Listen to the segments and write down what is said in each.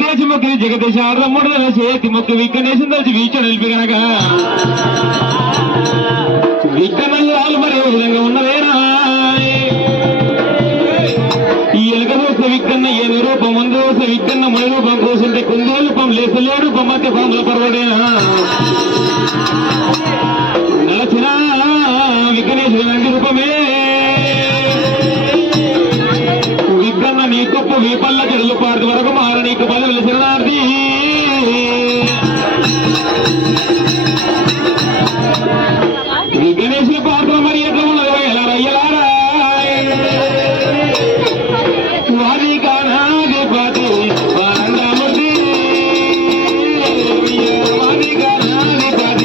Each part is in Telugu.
దేశ మొక్కి జగదేశ ఆడముడు చేతి మొక్కి విక్కనేసిన రోజు వీచ నిలిపిగనగా విక్కనల్లాలు మరి విధంగా ఉన్నదేనా ఈ ఎలుక చూస్తే విక్కన్న ఏను రూపం ముందు చూస్తే విక్కన్న మై రూపం కూసుంటే కుందే రూపం లేసలే రూపం మధ్య పాముల పర్వడేనా నలచిన విఘ్నేశ్వరుడి రూపమే విఘ్న నీ కొప్పు మీ పల్ల చెడులు పార్టీ వరకు మార నీకు బదులు శరణార్థి విఘ్నేశ్వర పాత్ర మరి ఎట్లా ఉన్నది ఎలా రయ్యలారా వారి కానాధిపతి వారంగమూర్తి వారి కానాధిపతి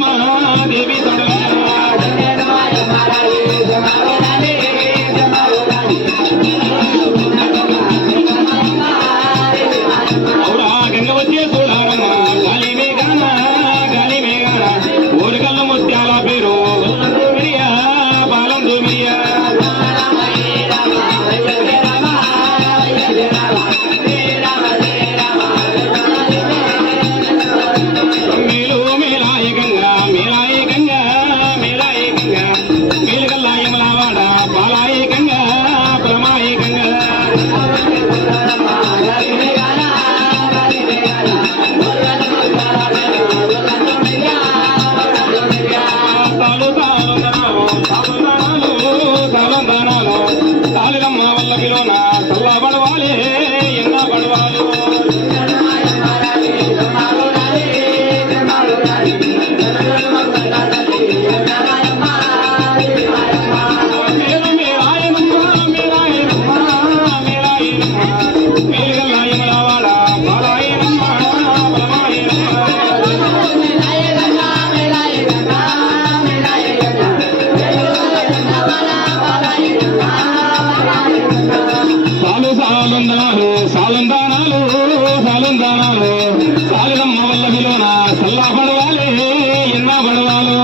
మాయమ్మ దేవి అవురా గంగ వచ్చే చూడాలమ్మ గాలి మేఘాన గాలి మేఘాన ఊరికల్ల ముత్యాల పేరు మిరియా బాలందు మిరియా మేలు మేలాయ గంగా మేలాయ గంగా మేలాయ గంగా మేలుగల్లా యమలావాడ పాలాయ గంగా ప్రమాయ గంగా తాలు తాలుందనాలు తాలుందనాలు తాలుందనాలు తాలిరమ్మ వల్ల పిలోన చల్ల పడవాలి ఎన్న పడవాలి మేలు మేలాయనమ్మ మేలాయనమ్మ మేలాయనమ్మ మేలుగల్లా యమలావాడ పాలాయనమ్మ ప్రమాయనమ్మ సాలు సాలుందనాలు సాలుందానాలు సాలుందానాలు సాలిరమ్మ వల్ల విలోన సల్లా పడవాలి ఎన్న పడవాలు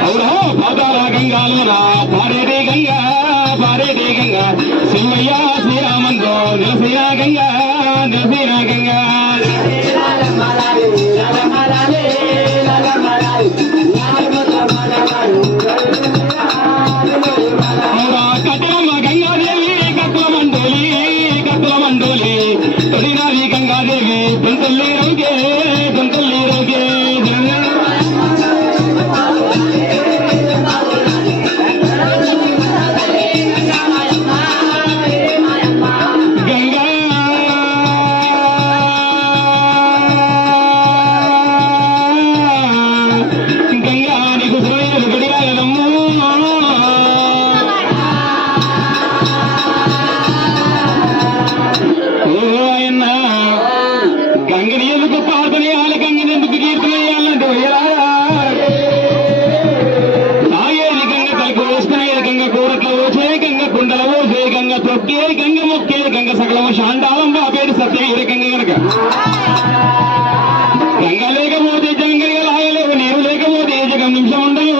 అవురా పాతాల గంగాలోన పారేటి గంగా పారేటి గంగా శివయ్య శ్రీరామంతో నిలసిన గంగా నిలసిన గంగా అవురా కట్టలమ్మ గంగాదేవి కత్తుల మండోలి తొలినాది గంగాదేవి గొంతుల్లి రోగే గొంతుల్లి రోగే గంగా గంగా నీకు సురయ్యలు గడియాలనమ్ము ఓ ఆయన గంగని ఎందుకు పాతనేయాలి గంగని ఎందుకు కీర్తనేయాలంటే తాగేది గంగ తలకు వేసుకునేది గంగ కూరట్లో పోసే గంగ కుండల పోసే గంగ తొక్కే గంగ మొక్కే గంగ సకలము శాండాలం బాపేరు సత్యవీర గంగ గనక గంగ లేకపోతే జంగలిగా లాగలేవు నీరు లేకపోతే ఏ జగం నిమిషం ఉండదు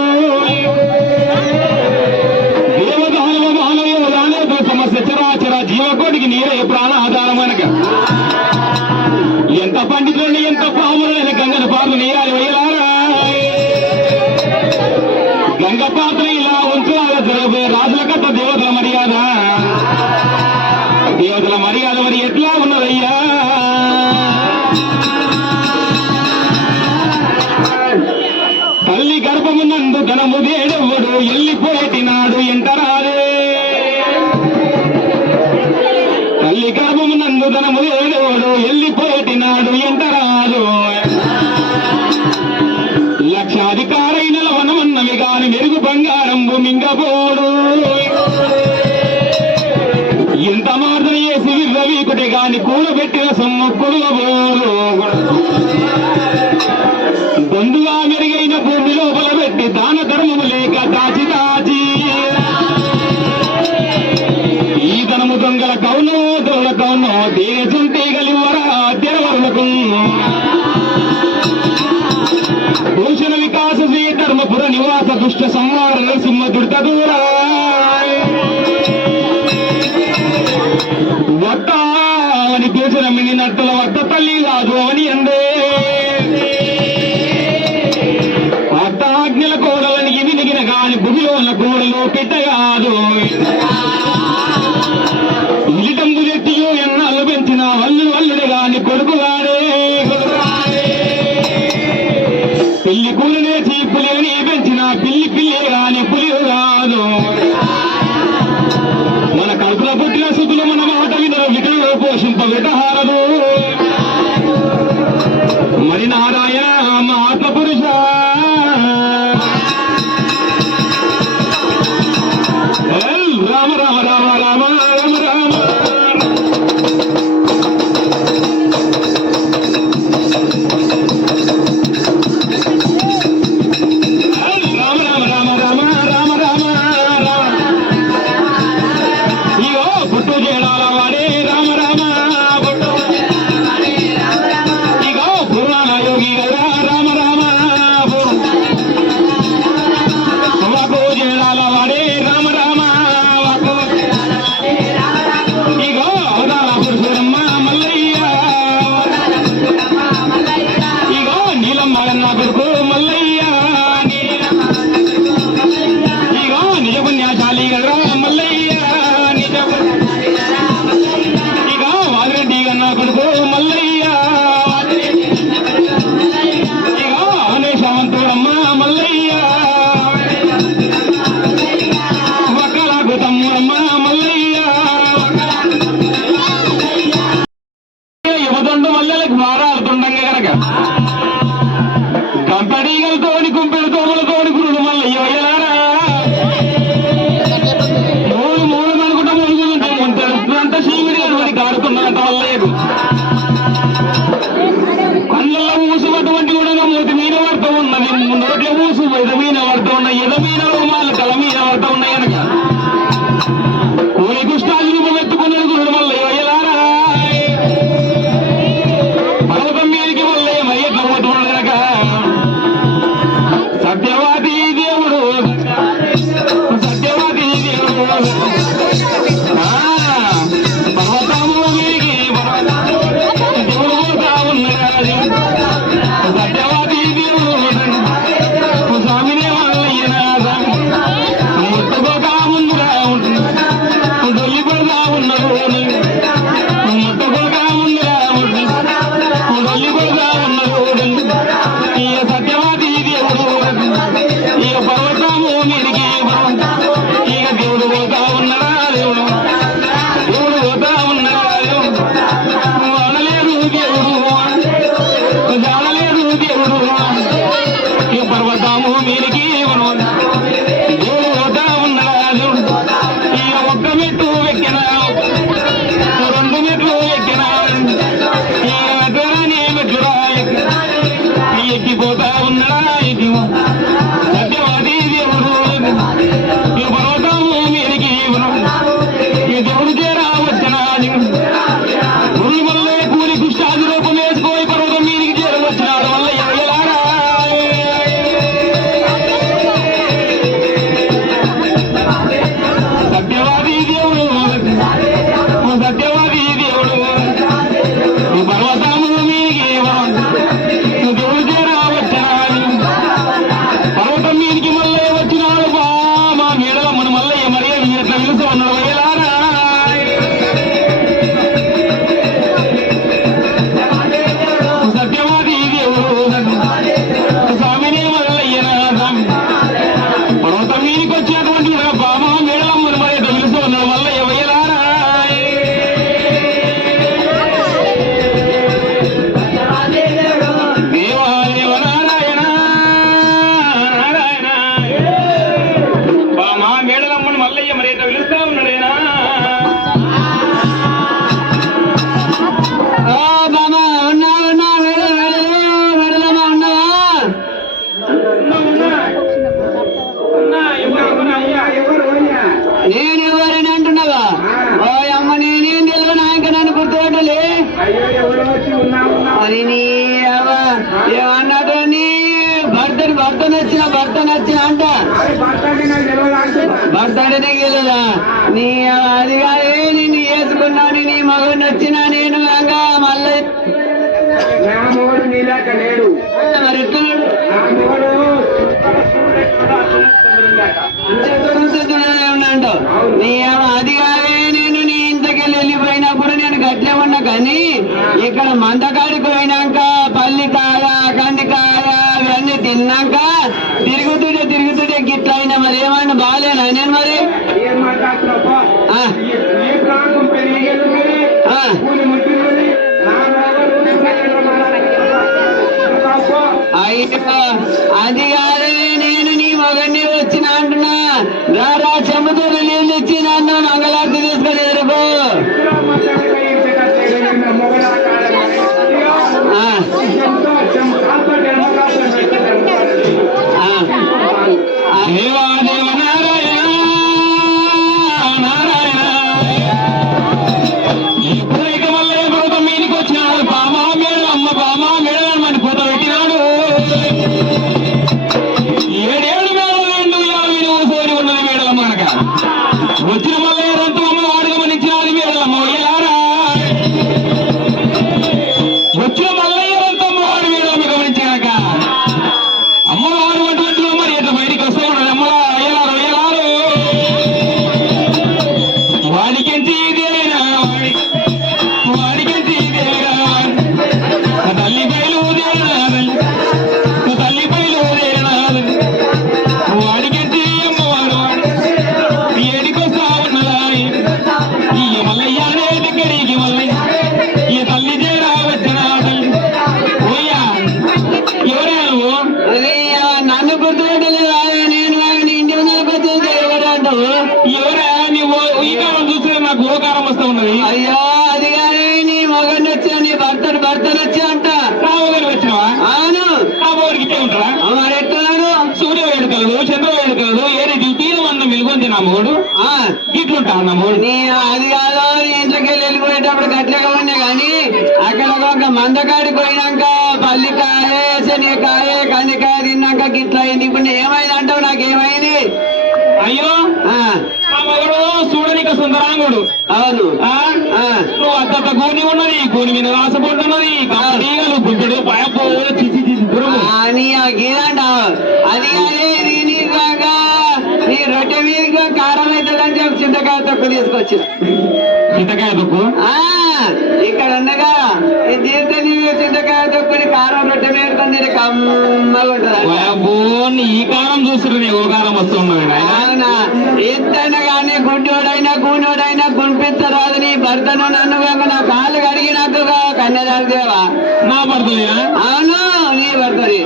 దేవదానవ మానవ దానవ సమస్య చరాచర జీవకోటికి నీరే ప్రాణ ఆధారం అనక ఎంత పండితుడిని ఎంత పాములని గంగను పాత్ర నీయాలి వేయలారా గంగ పాత్ర ఇలా ఉంచులాగా జరగబోయే రాజుల కథ దేవతల మర్యాద దేవతల మర్యాద మరి ఎట్లా ఉన్నదయ్యా తల్లి గర్భమునందు ధనము దేడెవ్వడు ఎల్లిపోయేటినాడు ఎంటరాదే తల్లి గర్భమునందు ధనము దేడెవ్వడు ఎల్లిపోయేటినాడు ఎంటరాదు లక్షాధికారైన వనమన్నవి గాని మెరుగు బంగారం మింగబోడు ఎంత మార్దన చేసి విర్రవీకుటే గాని కూడబెట్టిన సొమ్ము కుడవబోడు బంధుగా మెరుగైన భూమి లోపల పెట్టి దాన ధర్మము లేక దాచి దాచి ఈ ధనము దొంగల కౌనో దొంగల కౌనో దేశం తీగలివరా తెరవరులకు భూషణ వికాస శ్రీ ధర్మపుర నివాస దుష్ట సంహార నరసింహ దుర్త దూర వట్ట అని భూషణ మిని నట్టల వట్ట తల్లి రాదు అని అందే అట్టాజ్ఞల కోడలని వినిగిన గాని భూమిలోన కోడలు పెట్టగాదు ఇలిటంబు తెట్టియో ఎన్నాళ్ళు పెంచిన వల్లుడే గాని కొడుకుగాడే పిల్లి కూలనే పులిని పెంచిన పిల్లి గాని పులి కాదు మన కడుపుల పుట్టిన సుతులు మన మాట వినరు వికలు పోషింప విటహారదు మరి నారాయణ మాత పురుష రామ రామ రామ రామ రామ రామ ఊళ్ళకి మారాడుతుండగా గనక కంపెనీలతోని కుంపెలతోని గురుడు మల్లయ్య వయ్యలారా మూడు మనుకుంటా మురుగుంటే శివుడి అటువంటి కారుతున్నంత మల్లయ్యకు కళ్ళల్లో ఊసున్నటువంటి కూడా మూతి మీద పడుతూ ఉన్నది నోట్ల ఊసు ఎద మీద పడుతూ ఉన్నాయి ఎద మీద రోమాలు తల మీద పడుతూ ఉన్నాయి కనుక కూలి కుష్టాలు రూపమెత్తుకున్నది గురుడు మల్లయ్య వయ్యలారా పర్వతం మీదకి మల్లయ్య మరి ఎట్లా పోతున్నాడు కనుక సత్యవాది దేవుడు పర్వతము మీదకి దేవుడు పోతా ఉన్నాడు సత్యవాది దేవుడు స్వామినే మల్లయ్యనాథ ముట్టుకోగా ముందుగా దొల్లి పడతా ఉన్నాడు ముట్టుకోగా ముందుగా దొల్లి పడతా ఉన్నాడు ఇక సత్యవాది దేవుడు ఇక పర్వతము మీదికి ఇక దేవుడు పోతా ఉన్నాడా దేవుడు పోతా ఉన్నాడా దేవుడు అనలేదు దేవుడు జానలేదు దేవుడు ఇక పర్వతము మీదికి దేవుడు పోతా ఉన్నాడా దేవుడు ఇక ఒక్క మెట్టు ఎక్కినా రెండు మెట్లు ఎక్కినా ఇక మెట్లురాని మెట్లురా ఎక్కిపోతా ఉన్నాడా సత్యవాది దేవుడు ఈ పర్వతము మీదికి ఈ దేవుడు చేరా వచ్చినా గురుడు మల్లయ్య కూలి కుష్టాది రూపం వేసుకోయి పర్వతం మీదికి చేర వచ్చినాడు మల్లయ్య వయ్యలారా సత్యవాది దేవుడు ఈ పర్వతము మీదికి దేవుడు చేరా వచ్చినాడు పర్వతం మీదికి మల్లయ్య వచ్చినాడు మా మేడల మన మల్లయ్య మరి ఎట్లా పిలుస్తూ ఉన్నాడు వయ్యలారా సత్యవాది దేవుడు స్వామినే మల్లయ్యనాథ పర్వతం మీదికి వచ్చేటువంటి బామా మేడల మన మరి ఎట్లా పిలుస్తూ ఉన్నాడు మల్లయ్య వయ్యలారా దేవాదేవ నారాయణ నారాయణ మా మేడలమ్మని మల్లయ్య మరి ఎట్లా పిలుస్తా ఉన్నాడేనా నేను ఎవరిని అంటున్నావా ఓ అమ్మ నేనేం తెలియదు నాయక నన్ను గుర్తుపట్టలే అని నీ ఏమన్నాడు నీ భర్త నచ్చిన అంట భర్త అంటే గెలదా నీ అది కాదే నిన్ను వేసుకున్నాను నీ మగడు నచ్చినా నేను ఇంకా మళ్ళీ మరి ఎట్లున్నాడు అంటావు నీ అది కాదే నేను నీ ఇంతకెళ్ళి వెళ్ళిపోయినప్పుడు నేను గట్లే ఉన్నా కానీ ఇక్కడ మందకాడికి పోయినాక పల్లికాయ కందికాయ అవన్నీ తిన్నాక తిరుగుతుంటే గిట్ల అయినా మరి ఏమన్నా బాగాలేనా నేను మరి అది కాదే నేను నీ మగన్ని వచ్చిన అంటున్నా రా చెంబుతో నీళ్ళు ఇచ్చి నన్ను మంగళార్తి తీసుకొని ఎదురుకో దేవాదేవ నారాయణ నారాయణ ఎప్పుడైతే మల్లయ్య పర్వతం మీదికి వచ్చినాడు బామా మేడలమ్మ మన పూత పెట్టినాడు 7 మేడలు సోరి ఉన్నది మేడలమ్మ అనక వచ్చిన మల్లయ్య రొంతు అమ్మవాడుగా మనిచ్చినది మేడలమ్మ వయ్యలారా వచ్చిన మల్లయ్య రొంతు అమ్మవాడు మేడలమ్మ గమనించాక అమ్మవారు అటువంటి మరి ఎట్లా బయటికి వస్తూ ఉన్నది అమ్మలా అయ్యలారు వాడికెంచి ఇదేనా వాడికెంచి ఇదేనా తల్లి బయలుదేరినా వాడికెంచి అమ్మవారు ఏడికొస్తా ఉన్నదా ఈ మల్లయ్యనే దగ్గరికి మళ్ళీ ఈ తల్లి చేరా వచ్చిన అయ్యో అది కానీ నీ మొగని వచ్చా నీ భర్తను వచ్చా అంట నా ఊరికి వచ్చినావా? అవును నా ఊరికి ఇచ్చే ఉంటారా? మరి ఎట్టున్నాడు సూర్య వేడుకలు, చంద్ర వేడుకలు, ఏది డ్యూటీలు మనం వెలుగొంది నా మూడు ఇట్లుంటా నా మూడు. నీ అది కాదు నీ ఇంట్లోకి వెళ్ళిపోయేటప్పుడు గట్లగా ఉన్నాయి కానీ అక్కడ ఒక మందకాడికి పోయినాక పల్లికాయ శనికాయ కందికాయ తిన్నాక గిట్లా అయింది. ఇప్పుడు ఏమైంది అంటావు? నాకేమైంది? అయ్యో ఆ, నా మగడు చూడనిక సుందరాంగుడు. అవును ఆ? నువ్వు అద్దంత గూని ఉన్నది, గూని మీద రాసపడుతున్నది, తీగలు గుడ్డు పయపు చిచి చిచి దురుము. నీ గీదంటావు అది కానీ ఇది నీకు నీ రొట్టె మీద కారం అవుతుందని చెప్పి చింతకాయ తొక్కు తీసుకొచ్చిన. చింతకాయ తొక్కు ఇక్కడ ఉండగా ఈ తీర్థ నీవు చింతకాయ తొక్కుని కారం రొట్టె మేడుకొని తిని కమ్మగా ఉంటుంది. పయపు ఈ కారం చూస్తున్నా ఓ కారం వస్తున్నది ఆయన. అవునా? ఎంతైనా కానీ గుడ్డోడైనా కూనోడైనా గుణిపించరాదు. నీ భర్తను నన్ను కాక నా కాళ్ళు కడిగినట్టు కన్యదాదేవా నా భర్తయ్యా? అవును నీ భర్తని.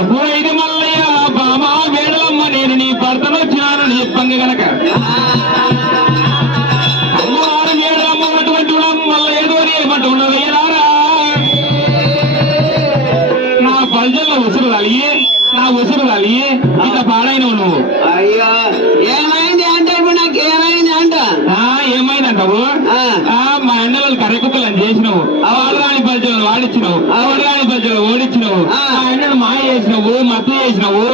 ఎప్పుడైతే మల్లయ్య బామా వేడలమ్మ నేను నీ భర్తను వచ్చినాను నీ చెప్పంగి గనక అమ్మవారు వేడలమ్మ అటువంటి మల్ల ఏదో ఏమంటూ ఉన్నది ఏనారా? నా పల్జల్లో ఉసురు కలిగి నా ఉసురు కలిగి ఇంత పాడైనవు నువ్వు. అయ్యో ఏమైంది అంటే ఇప్పుడు నాకు ఏమైంది అంట. ఏమైందంటావు? మా ఎండలు కరెకుక్కలని చేసినావు, వాడరాని పల్జలు వాడిచ్చినావు, వాడరాని పల్జలు ఓడిచ్చినావు, ఆ ఎండలు మాయ చేసినావు, మత్తు చేసినావు,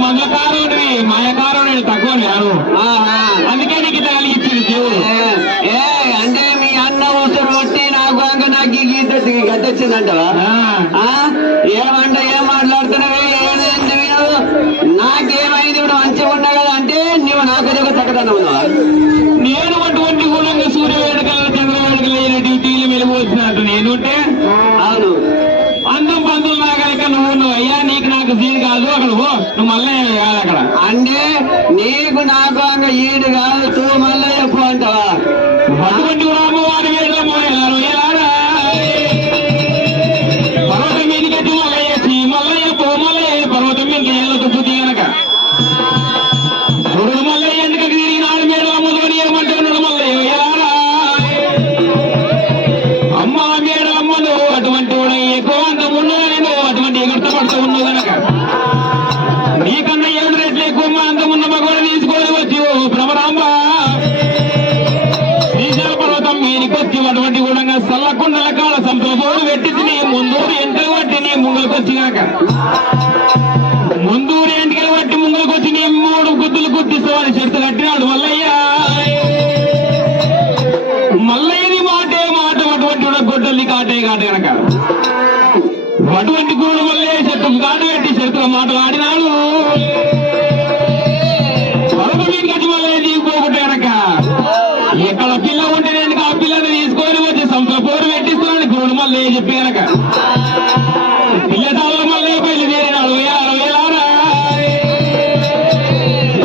మందకారుడివి మాయకారుడిని తక్కువ నేను. అందుకే నీకు ఇట్లా కలిగించింది దేవుడు. అంటే మీ అన్న ఉసురు కొట్టి నాకు నాకు ఈ గీత గట్టొచ్చిందంటవా? ఏమంట ఏం మాట్లాడుతున్నావే? నాకేమైంది? ఇప్పుడు మంచిగా ఉన్నా కదా అంటే నువ్వు నాకు దగ్గర చక్కదన్నా ఉన్నావా? నేను అటువంటి గుణంగా సూర్య వేడుకల చంద్ర వేడుకల డ్యూటీలు వెలుగు వచ్చినట్టు నేనుంటే అవును అందం పంతులు నాగలిక నువ్వు అయ్యా నీకు నాకు సీన్ కాదు అక్కడ నువ్వు మళ్ళీ కాదు అక్కడ అంటే నీకు నాకు అంగ ఈడు కాదు తూ మళ్ళీ చెప్పు అంటావా? అటువంటి రామవారి వేడుకల పర్వతం మీదకి వచ్చి మల్లయ్య పో మల్లయ్య పర్వతం మీదకి ఏళ్ళతో పుట్టి గనక చూడు మల్లయ్య ఎందుకు తిరిగినాడు మేడల మొదలు ఏమంటున్నాడు మల్లయ్య ఎలారా? అమ్మ మేడలమ్మను అటువంటి ఎక్కువ అంత ఉన్నదని నువ్వు అటువంటి ఎగుర్త పడుతూ ఉన్నావు గనక నీకన్నా 7 రెట్లు ఎక్కువ అంత ఉన్న మగవాడు తీసుకొని వచ్చి భ్రమరాంబ శ్రీశైల పర్వతం మీదకి వచ్చి అటువంటి కూడా సల్లకుండల కాల సంతోషోడు పెట్టి నీ ముందూరు ఎంటలు పట్టి నీ ముంగలకు వచ్చి గనక ముందూరు ఎంటికలు పట్టి ముంగలకు వచ్చి నీ 3 గుద్దులు గుద్దిస్తావని చెట్టు కట్టినాడు మల్లయ్య. మల్లయ్యని మాటే మాట అటువంటి గొడ్డల్ని కాటే గనక అటువంటి గూడు మల్లయ్య చెట్టుకు కాటు పెట్టి చెట్టుగా మాట్లాడినాడు. పర్వతం మీదకి వచ్చి మల్లయ్య దిగిపోకుంటే గనక ఎక్కడ పిల్ల ఉంటే నేను ఆ పిల్లని తీసుకొని వచ్చి సంతలో పోరు పెట్టిస్తున్నాను గూడు మల్లయ్య చెప్పి గనక పిల్లసాల మల్లయ్య బయలుదేరినాడు. 60 వేలారా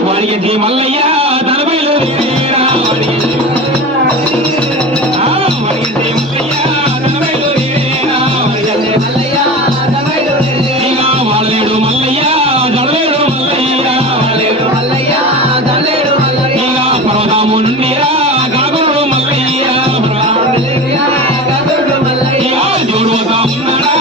వాడికి మల్లయ్య తన బయలుదేరా వాడికి వాళ్ళేడు మల్లయ్య జడలేడు మల్లయ్య ఇక పర్వతము నుండి గాగురు మల్లయ్య జోడు ఉన్నాడా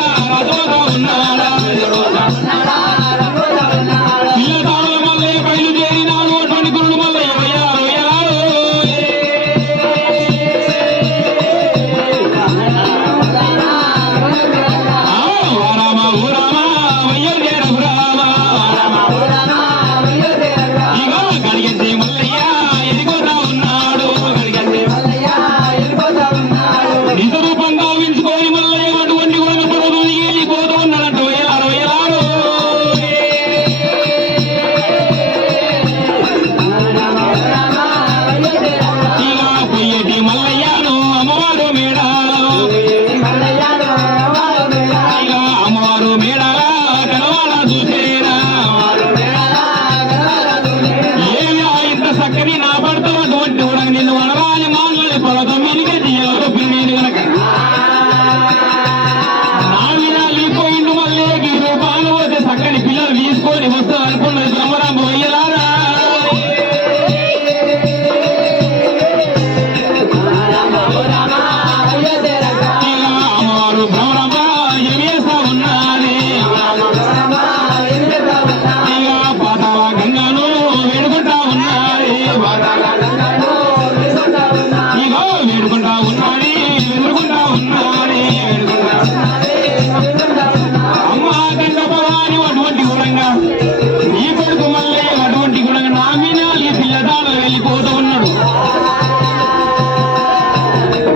వేడుకుంటా ఉన్నది వేడుకుంటా ఉన్నది అమ్మ గంగ భవాని అటువంటి గుణంగా నీ కొడుకు మల్లయ్య అటువంటి గుణంగా నా మీద ఈ పిల్లదాన వెళ్ళిపోతూ ఉన్నాడు.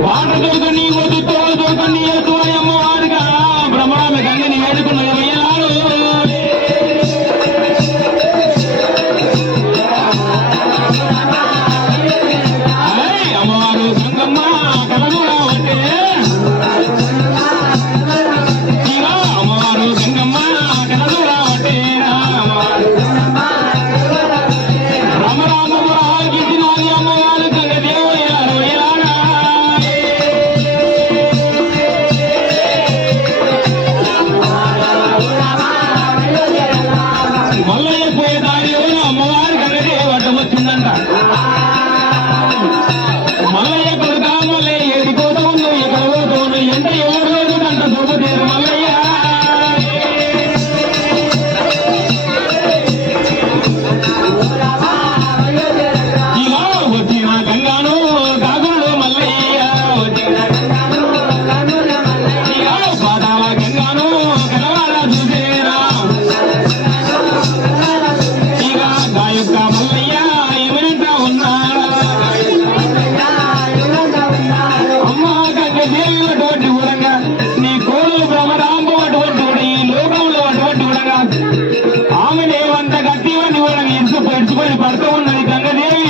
పాట దొరకని వద్దు తోడు దొరకని అమ్మవారుగా బ్రహ్మరామ గంగని వేడుకున్న వెయ్యలాడు. అమ్మవారు గంగమ్మ కలదురా అంటే అమ్మవారు గంగమ్మ కలదురా అంటే రామరామ గీతినాది అమ్మవారు గంగదేవయ్యారు ఎలాగా మల్లయ్య పోయే దారిలో అమ్మవారు గంగదేవి అడ్డం వచ్చిందంట. మల్లయ్య కొడుక మల్లయ్య ఏడిపోతూ ఉన్నావు ఎక్కడ పోతూ ఉన్నావు ఎంత ఎవరు రోజు కంట చూపుతీరు మల్లయ్య ఇలా వచ్చిన గంగాను కాగుడు మల్లయ్య ఇలా పాదాల గంగాను కలవారా చూసేరా ఇక గాయొక్క మల్లయ్య ఎవరంటా ఉన్నారా అమ్మ గంగదేవి అటువంటి గుణంగా నీ కోళ్ళు భ్రమరాంబు అటువంటి ఈ లోకంలో అటువంటి గుణంగా ఆమెనే వంట గట్టివని కూడా ఇడుచుకొని పడుతూ ఉన్నది గంగదేవి.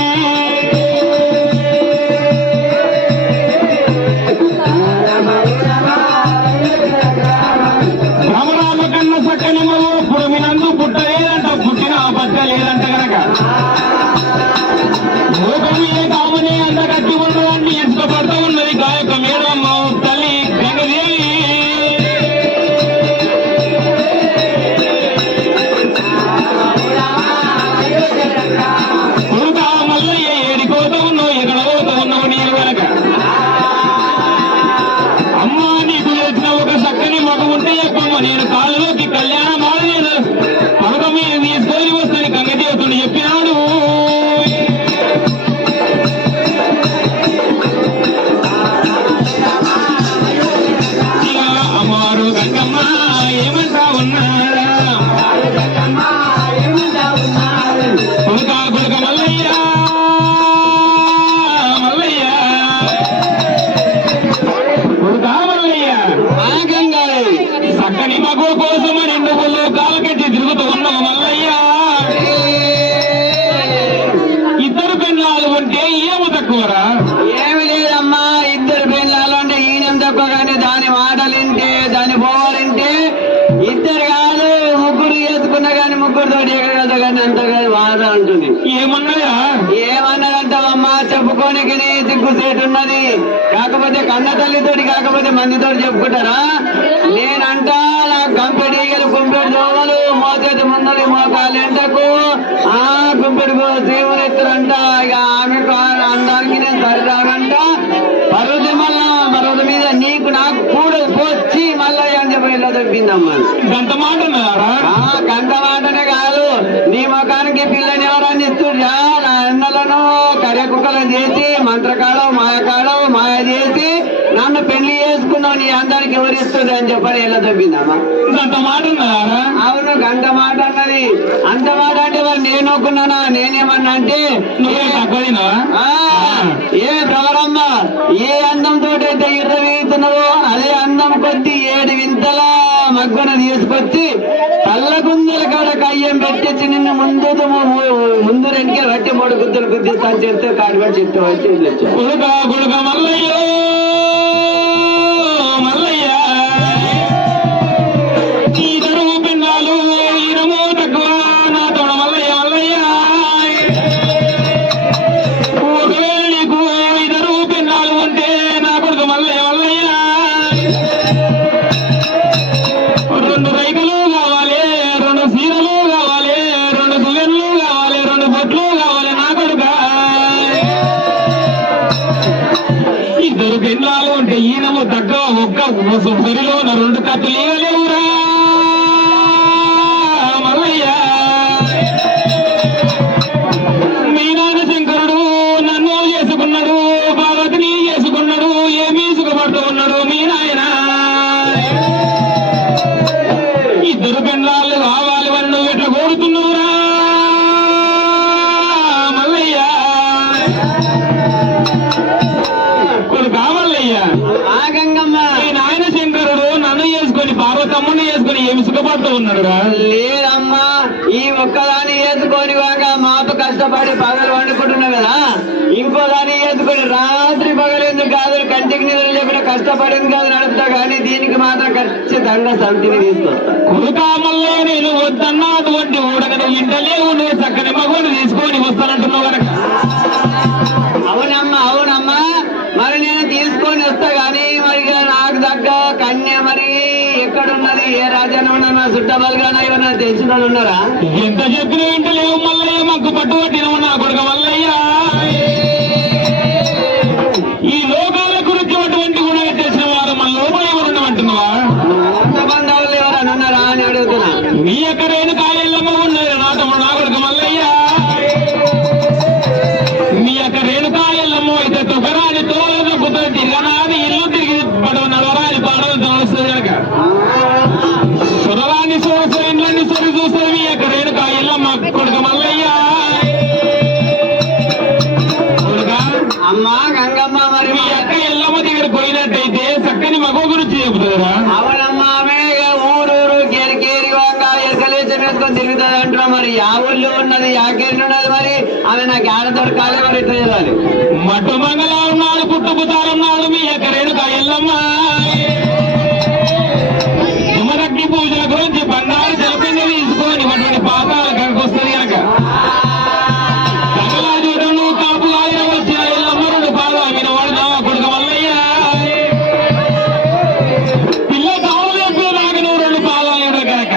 భ్రమరామ కన్న చక్కని మగ పుడమినందు పుట్టలేదంట పుట్టిన బట్ట లేదంట గనక లోకమే కామనే అంత గట్టి ఉన్నదాన్ని ఇసుకపడుతూ ఉన్నది గాయక మేడమ్మ తల్లి గంగదేవి. కొడుక మల్లయ్య ఏడిపోతూ ఉన్నావు ఎక్కడ పోతూ ఉన్నావు నేను గనక అమ్మ నీకు తెలిసిన ఒక చక్కని మగ ఉంటే చెప్పమ్మ నేను కాళ్ళలోకి కళ్యాణం ఆడలేదు పడక మీద తీసుకొని వస్తాను గంగదేవతుడు చెప్పినాడు. ఇక అమ్మవారు గంగమ్మ ఏమంటా ఉన్నారా కొడుక కొడుక మల్లయ్య మల్లయ్య కొడుక మల్లయ్య ఆ గంగాదేవి చక్కని మగ కోసం రెండు కాలు కట్టి తిరుగుతూ ఉన్నావు మల్లయ్య. ఇద్దరు పెళ్ళాలు ఉంటే ఏమో తక్కువరా ఏమి లేదమ్మా, ఇద్దరు పెళ్ళాలు అంటే ఈయనం తక్కువ కానీ దాని మాటలింటే దాని పోవాలంటే ఇద్దరు కాదు ముగ్గురు చేసుకున్నా కానీ ముగ్గురుతో ఎగగలదు కానీ అంత కానీ బాధ ఉంటుంది. ఏమన్నదా ఏమన్నదంటావమ్మా, చెప్పుకోనికి సిగ్గుసేటు ఉన్నది. కాకపోతే కన్న తల్లితోటి కాకపోతే మందితో చెప్పుకుంటారా? నేనంటా నా కంపెనీ గుంపెడు దోమలు మోసేది ముందరి మోకాలు ఎంటకు ఆ గుంపెడు దేవుడు ఎత్తురంట. ఇక ఆమె అందానికి నేను సరిదానంట పర్వతి మళ్ళా పర్వత మీద నీకు నాకు కూడా వచ్చి మళ్ళా అని చెప్పి ఇలా దొబ్బిందమ్మా. గంట మాట అన్నదారా గంట మాటనే కాదు, నీ ముఖానికి పిల్లని ఎవరని ఇస్తున్నా నా అన్నలను కర్యకుక్కలను చేసి మంత్రకాడవు మాయకాడవు మాయ చేసి నన్ను పెళ్లి చేసుకున్నావు, నీ అందానికి ఎవరు ఇస్తుంది అని చెప్పని ఎలా దొబ్బిందమ్మా. గంట మాట అన్నదారా అవును గంట మాట అన్నది. అంత మాట అంటే మరి నేను ఒప్పుకున్నానా? నేనేమన్నా అంటే నువ్వే తక్కువైనా ఏ భ్రమరమ్మ ఏ అందంతో అయితే ఇర్రవీగుతున్నావో అదే అందం కొద్ది 7 వింతల మగ్గున తీసుకొచ్చి తల్లగుందల కాడ కయ్యం పెట్టించి నిన్ను ముందు రెండుకే బట్టి 3 గుద్దులు గుద్దిస్తాను చెప్తే కాడిపడి చెప్తే వచ్చి గుడుక గుడుక మల్లయ్య మల్లయ్య ఈ దరువు పిన్నాలు ఈరమో తక్కువ నా తోడ మల్లయ్య మల్లయ్య ఒకవేళ నీకు ఈ దరువు పిన్నాలు ఉంటే నా కొడుకు మల్లయ్య మల్లయ్య 2 రైకలు కావాలి, 2 సీరలు కావాలి, 2 దువ్వెన్లు కావాలి, 2 బొట్లు కావాలి నా కొడుక. ఇద్దరు పెళ్ళాలు ఉంటే ఈయనము తగ్గ ఒక్క సరిలో 2 కత్తులు ఇవ్వలేవురా మల్లయ్య. మీ నాన్న శంకరుడు నన్ను చేసుకున్నాడు, పార్వతిని చేసుకున్నాడు. పెండ్రాళ్ళు కావాలి అని నువ్వు ఎట్లా కోరుతున్నావురా మల్లయ్య? కొన్ని కావాలయ్యా. ఆ గంగమ్మ ఈ నాయన శంకరుడు నన్ను చేసుకొని పార్వతమ్మని చేసుకొని ఏమి సుఖపడుతూ ఉన్నాడురా? లేదమ్మా, ఈ ఒక్కదాన్ని వేసుకొని మాపు కష్టపడి పగలు వండుకుంటున్నావు కదా, ఇంకో దాన్ని వేసుకొని రాత్రి పగలు ఎందుకు కాదు కంటికి నిద్ర చెప్పిన కష్టపడింది కాదు నడుపుతా, కానీ దీనికి మాత్రం ఖచ్చితంగా సంతిని తీసుకొస్తా. కురుకామల్లో నేను వద్దన్నా అటువంటి ఊడగను ఇంటలేవు, నువ్వు చక్కని మగోడు తీసుకొని వస్తానంటున్నావు కనుక. అవునమ్మా అవునమ్మా, మరి నేను తీసుకొని వస్తా, కానీ మరి నాకు దగ్గ కన్య మరి ఎక్కడున్నది, ఏ రాజ్యాన్ని ఉన్నా చుట్టబలుగానా ఏమన్నా తెలిసిన వాళ్ళు ఉన్నారా? ఎంత చెప్పిన ఇంటలేవు మల్లయ్య, మాకు పట్టుబట్టినవు నా కొడుక మల్లయ్య. ఈ లోకాల గురించి అటువంటి కూడా తెలిసిన వారు మన లోపల ఎవరు ఉండమంటున్నావా? బంధువులు ఎవరైనా ఉన్నారా అని అడుగుతున్నా. నీ ఎక్కడైనా కాయల్లమ్మ ఉన్నది నాటము నా కొడుక మల్లయ్య. మీ యొక్క రేణుకాయల్లమ్మ అయితే తుకరాని తోలు పుత్ర తిరగనాది ఇల్లు తిరిగి పడవ నడవరాని పాడవ తోలుస్తుంది కనుక సురరాని సోసు ఇండ్లన్నీ సరి చూస్తుంది మీ యొక్క రేణుకాయల్లమ్మ కొడుక మల్లయ్య. అమ్మా గంగమ్మ, మరి మీ యొక్క ఎల్లమ్మ దగ్గర పోయినట్టయితే చక్కని మగో గురించి చెబుతుందిరా. అవునమ్మా, ఆమె ఊరూరు కేరి వాగా ఎరకలేచం వేసుకొని తిరుగుతుంది అంటున్నా. మరి ఆ ఊళ్ళో ఉన్నది ఆ కేరి ఉన్నది, మరి ఆమె నాకు ఆడ దొరకాలి, మరి ఇట్లా చేయాలి. మట్టు మంగళవారం నాడు పుట్టుపుతారం నాడు మీ యొక్క రేణుక ఎల్లమ్మ హిమరగ్ని పూజల గురించి బంగారు జలపిండి తీసుకొని అటువంటి పాపాలు కనుక వస్తుంది కనుక కమలాజుడు నువ్వు కాపు కాగిన వచ్చిన ఎల్లమ్మ రెండు పాదాలు మీద వాడుదావా కొడుక మల్లయ్య. పిల్ల తావు చెప్పి నాకు నువ్వు రెండు పాదాలు ఇవ్వడు కనుక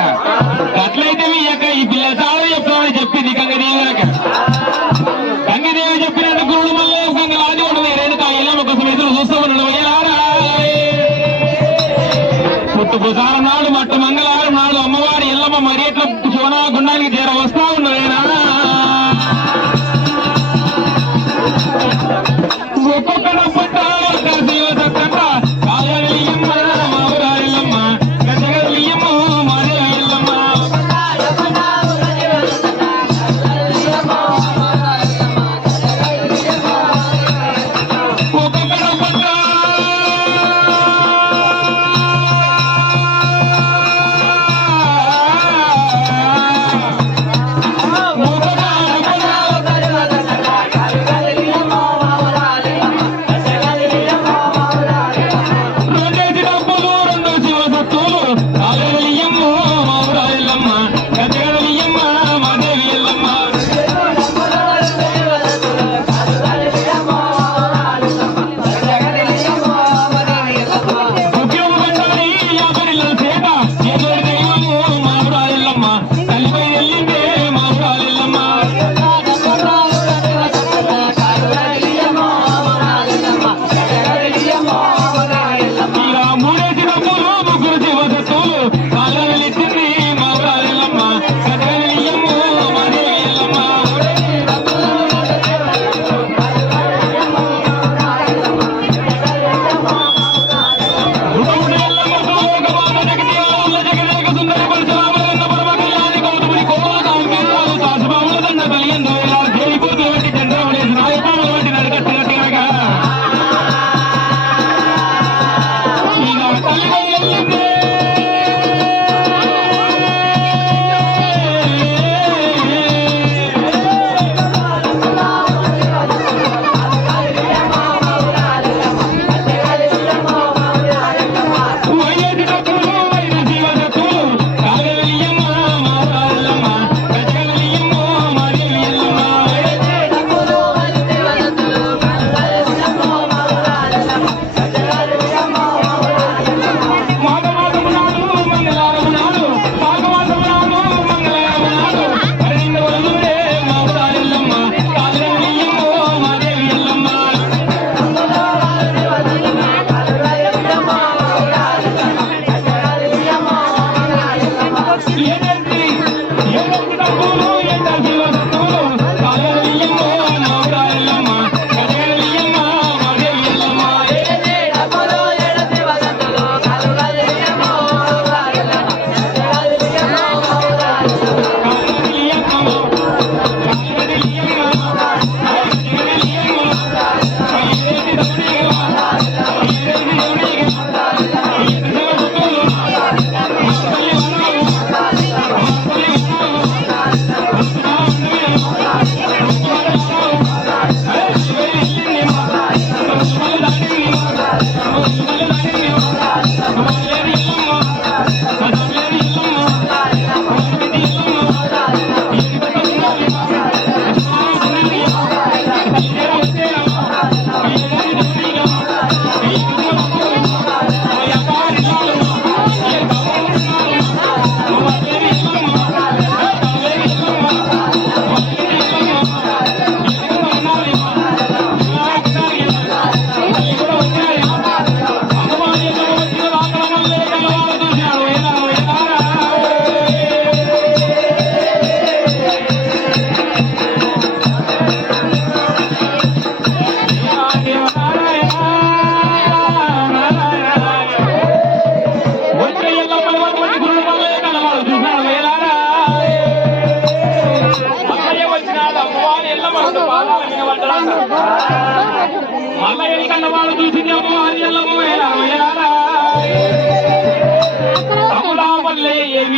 అట్లయితే మీ యొక్క ఈ పిల్ల తావు చెప్తామని చెప్పింది కంగదేవి కనుక కంగదేవి చెప్పినట్టు గురుడు మల్లయ్య కంగలాజుడు రేణుక ఎల్లమ్మ కోసం ఎదురు చూస్తూ ఉన్నాడు. పుట్టుపుతారం నాడు మట్టు మంగళవారం నాడు అమ్మవారి ఎల్లమ్మ మరి ఎట్లా శివనా గుండానికి చేర వస్తా ఉన్నదేనా? ఒక్కొక్కడ కాయమ్మ మావురాయల్లమ్మ గజగలియమ్మ మారేయల్లమ్మ ఒక్కొక్కడ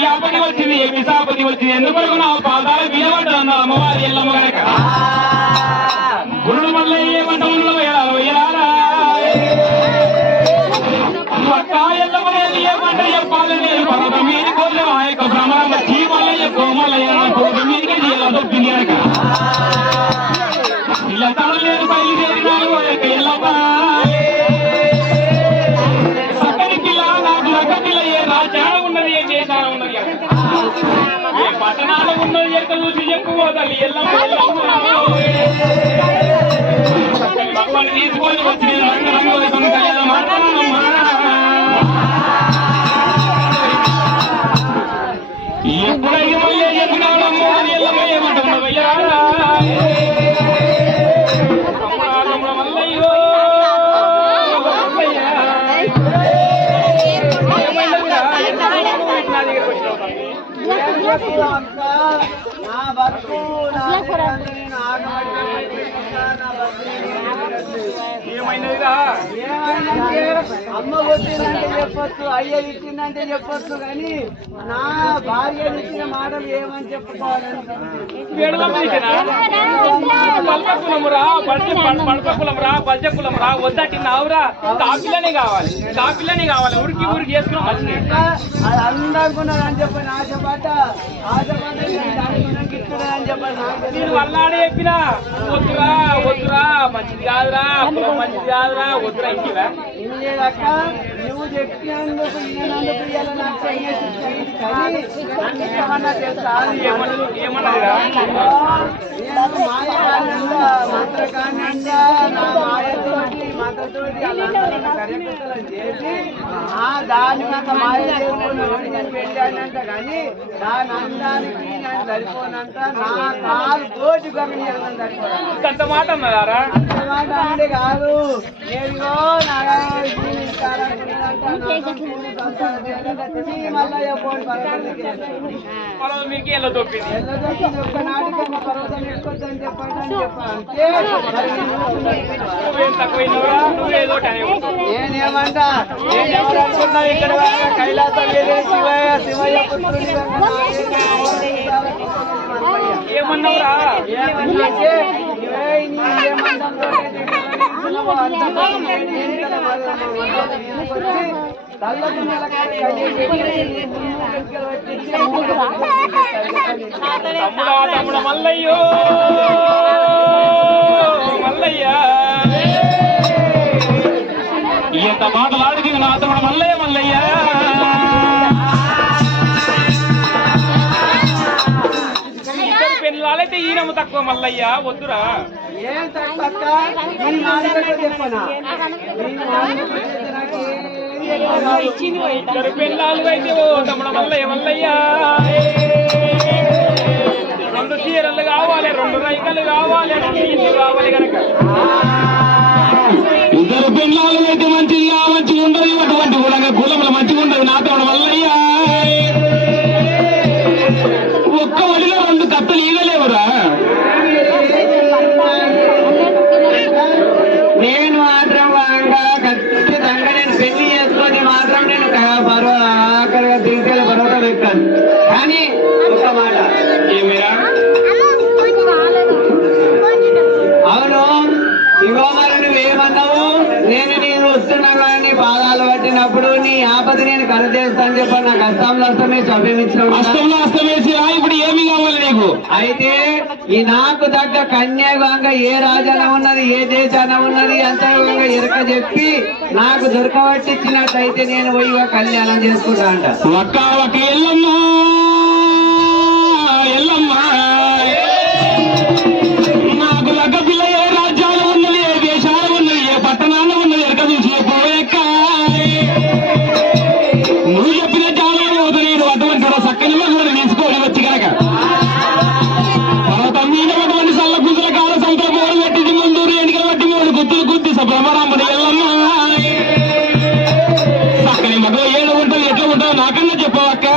ఏమి ఆపతి వచ్చింది ఏమి సాపతి వచ్చింది ఎందుకు నా పాదాలు బియ్యమంటారు అన్నారు అమ్మవారి ఎల్లమ్మ గనక గురుడు వల్ల ఏమంట వేయాలా పక్క ఎల్లమ్మనేది ఏమంట చెప్పాలని పర్వతం మీద కోళ్ళు ఆ యొక్క భ్రమణ జీవాలయ్య కోమలయ్య కోటి మీదకి ఇలా దొప్పింది గనక ఇలా తడలేరు బయలుదేరినారు ఆ యొక్క ఎల్లమ్మ సక్కని పిల్ల నాకు రక్క పిల్ల ఏ రాజ్యాన ఉన్నది ఏ దేశాన ఉన్నది ఏ పట్టణాలు ఉన్నది ఎక్కడ చూసి ఎక్కువ తల్లి ఎల్లమ్మ భగవాన్ని తీసుకొని వచ్చి రంగురంగుల కళ్యాణం మాట్లాడమ్మా ఎప్పుడైతే మళ్ళీ చెప్పినాడమ్మో అని ఎల్లమ్మ ఏమంటున్నావు అయ్యా మల్లయ్యో నా బతుకు ఏమైనదిరా అమ్మ వచ్చిందంటే చెప్పొచ్చు అయ్య ఇచ్చిందంటే చెప్పొచ్చు కానీ నా భార్య ఇచ్చిన మాటలు ఏమని చెప్పుకోవాలని పల్పకులమురా పల్పకులమురా పల్చకులమురా వద్దటిన్నావురా కాపిల్లనే కావాలి ఊరికి ఊరికి చేసుకున్నాం మంచిది అది అందనుకున్నారని చెప్పని ఆశపడ్డ అని చెప్పని నేను వల్లాడే చెప్పినా వద్దురా మంచిది కాదురా మంచిది కాదురా వద్దురా ఇంటివా లేదక్క నువ్వు చెప్పినందుకు ఈయనందుకు ఇలా నాకు ఏమన్నా తెలుసా ఏమన్నదిరా నేను మాయకాన్నంగా మంత్రకాన్నంగా నా మాయతోటి మంత్రతోటి అలా కార్యకర్తలను చేసి దాని అంత మాయ నేను వెళ్ళానంట కానీ దాని అందానికి నేను సరిపోనంత నా కాలు కోటి గమనించాలని సరిపోయాను అంత మాట అన్నదారా అంత అంటే కాదు నేరుగో మల్లయ్య పోటీ పొలం మీకు ఎలా తొప్పింది ఒక్క నాటికమ్మ పర్వతం ఎక్కువద్దని చెప్పండి నువ్వేం తక్కువైనవరా నువ్వేదో నేనేమంటా నేనెవరనుకున్నా ఇక్కడ కైలాసం శివయ్య శివయ్య పుత్రుడి ఏమన్నావురా ఏమంటే తమ్ముడా మల్లయ్యో మల్లయ్య ఎంత మాటలాడింది నా తమ్ముడు మల్లయ్య ఇద్దరు పెళ్ళాలైతే ఈయనము తక్కువ మల్లయ్య వద్దురా ఏం తక్కువ చెప్పనా ఇద్దరు పెళ్ళాలు అయితే ఓ తమ్ముడు మల్లయ్య రెండు చీరలు కావాలి రెండు రైకలు కావాలి రెండు ఇల్లు కావాలి కనుక ఇద్దరు పెళ్ళాలు అయితే మంచిగా ఉండదు అటువంటి కూడా కులములు మంచిగా ఉండదు నాతో మల్లయ్య ఒక్క వడిలో రెండు కత్తులు ఈగలేవురా నేను మాత్రం ఖచ్చితంగా నేను పెళ్లి చేసుకొని మాత్రం నేను ఆఖరిగా తీసుకెళ్ళి పర్వతం ఎక్కాను కానీ ఒక మాట ఏమిరా అవును ఇగో మరి నువ్వేమన్నావు నేను వస్తున్నా కానీ పాదాలు పట్టినప్పుడు నీ ఆపద నేను కరచేస్తాను చెప్పి నాకు అస్తంలో అస్తమే చదివించిన అస్తమేసి ఇప్పుడు ఏమి కావాలి నీకు అయితే ఈ నాకు తగ్గ కన్యాగంగా ఏ రాజాన ఉన్నది ఏ దేశాన ఉన్నది అంతర్గంగా ఎరక చెప్పి నాకు దొరకబట్టించినట్లయితే నేను పోయి కళ్యాణం చేసుకుంటా అంట ఒక్క ఎల్లమ్మా నాకు లగ్గ పిల్ల ఏ రాజ్యాలు ఉన్నది ఏ దేశాలు ఉన్నది ఏ పట్టణాల్లో ఉన్నది ఎరక చూసి పోయక్క నువ్వు చెప్పిన చాలా నేను అటువంటి చక్కని కూడా తీసుకోవాలి వచ్చి కనుక పర్వతం మీద అటువంటి సల్ల గుంతుల కాల సంతల పోరు పెట్టింది ముందు ఎన్నికలు బట్టి మూడు గుర్తులు గుర్తి సభ్రమరాముడి ఎల్లమ్మ చక్కని మగ ఏడు ఉంటుంది ఎట్లా ఉంటావు నాకన్నా చెప్పవక్క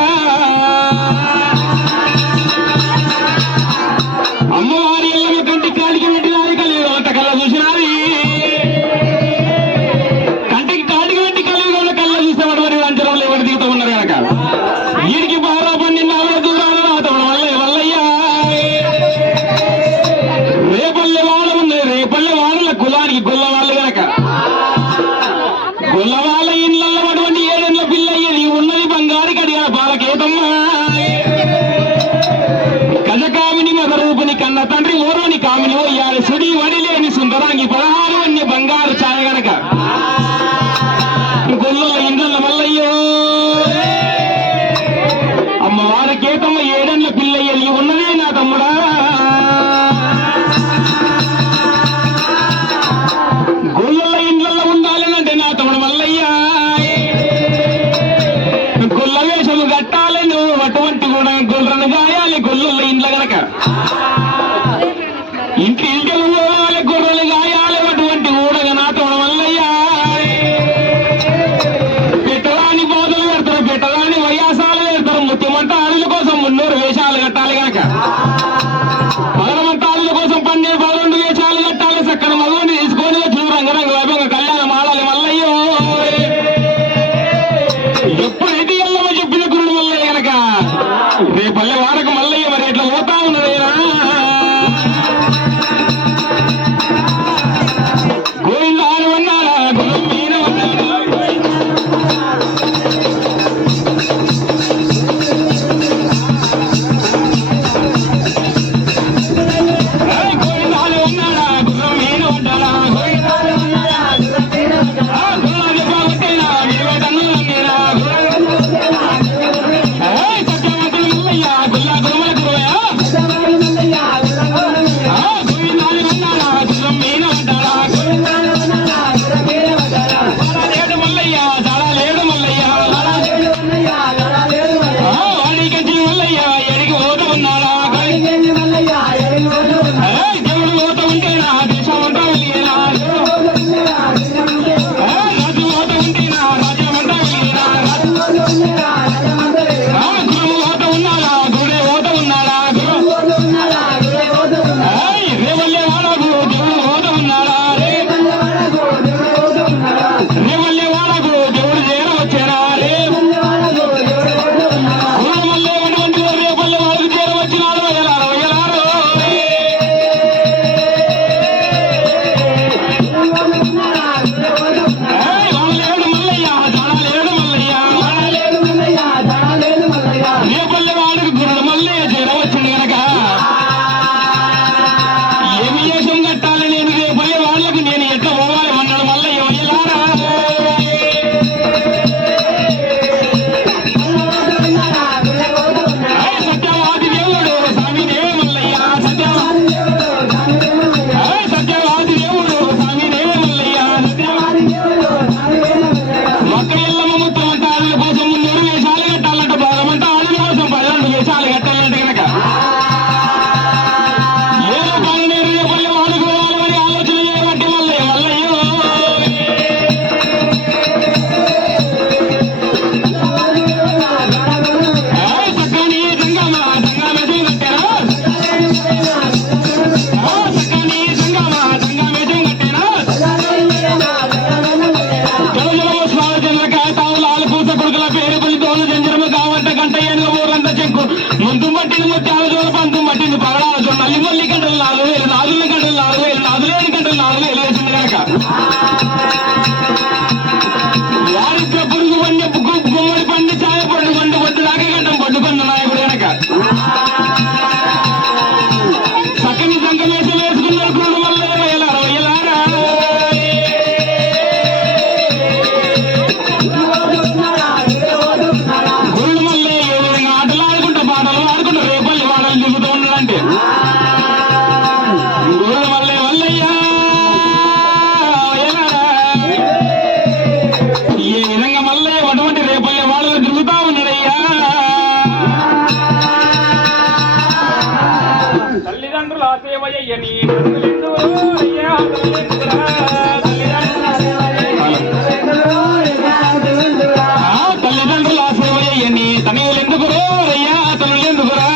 తల్లిదండ్రుల సేవ చేయని తనయులెందుకురో రయ్యా తనులెందుకురా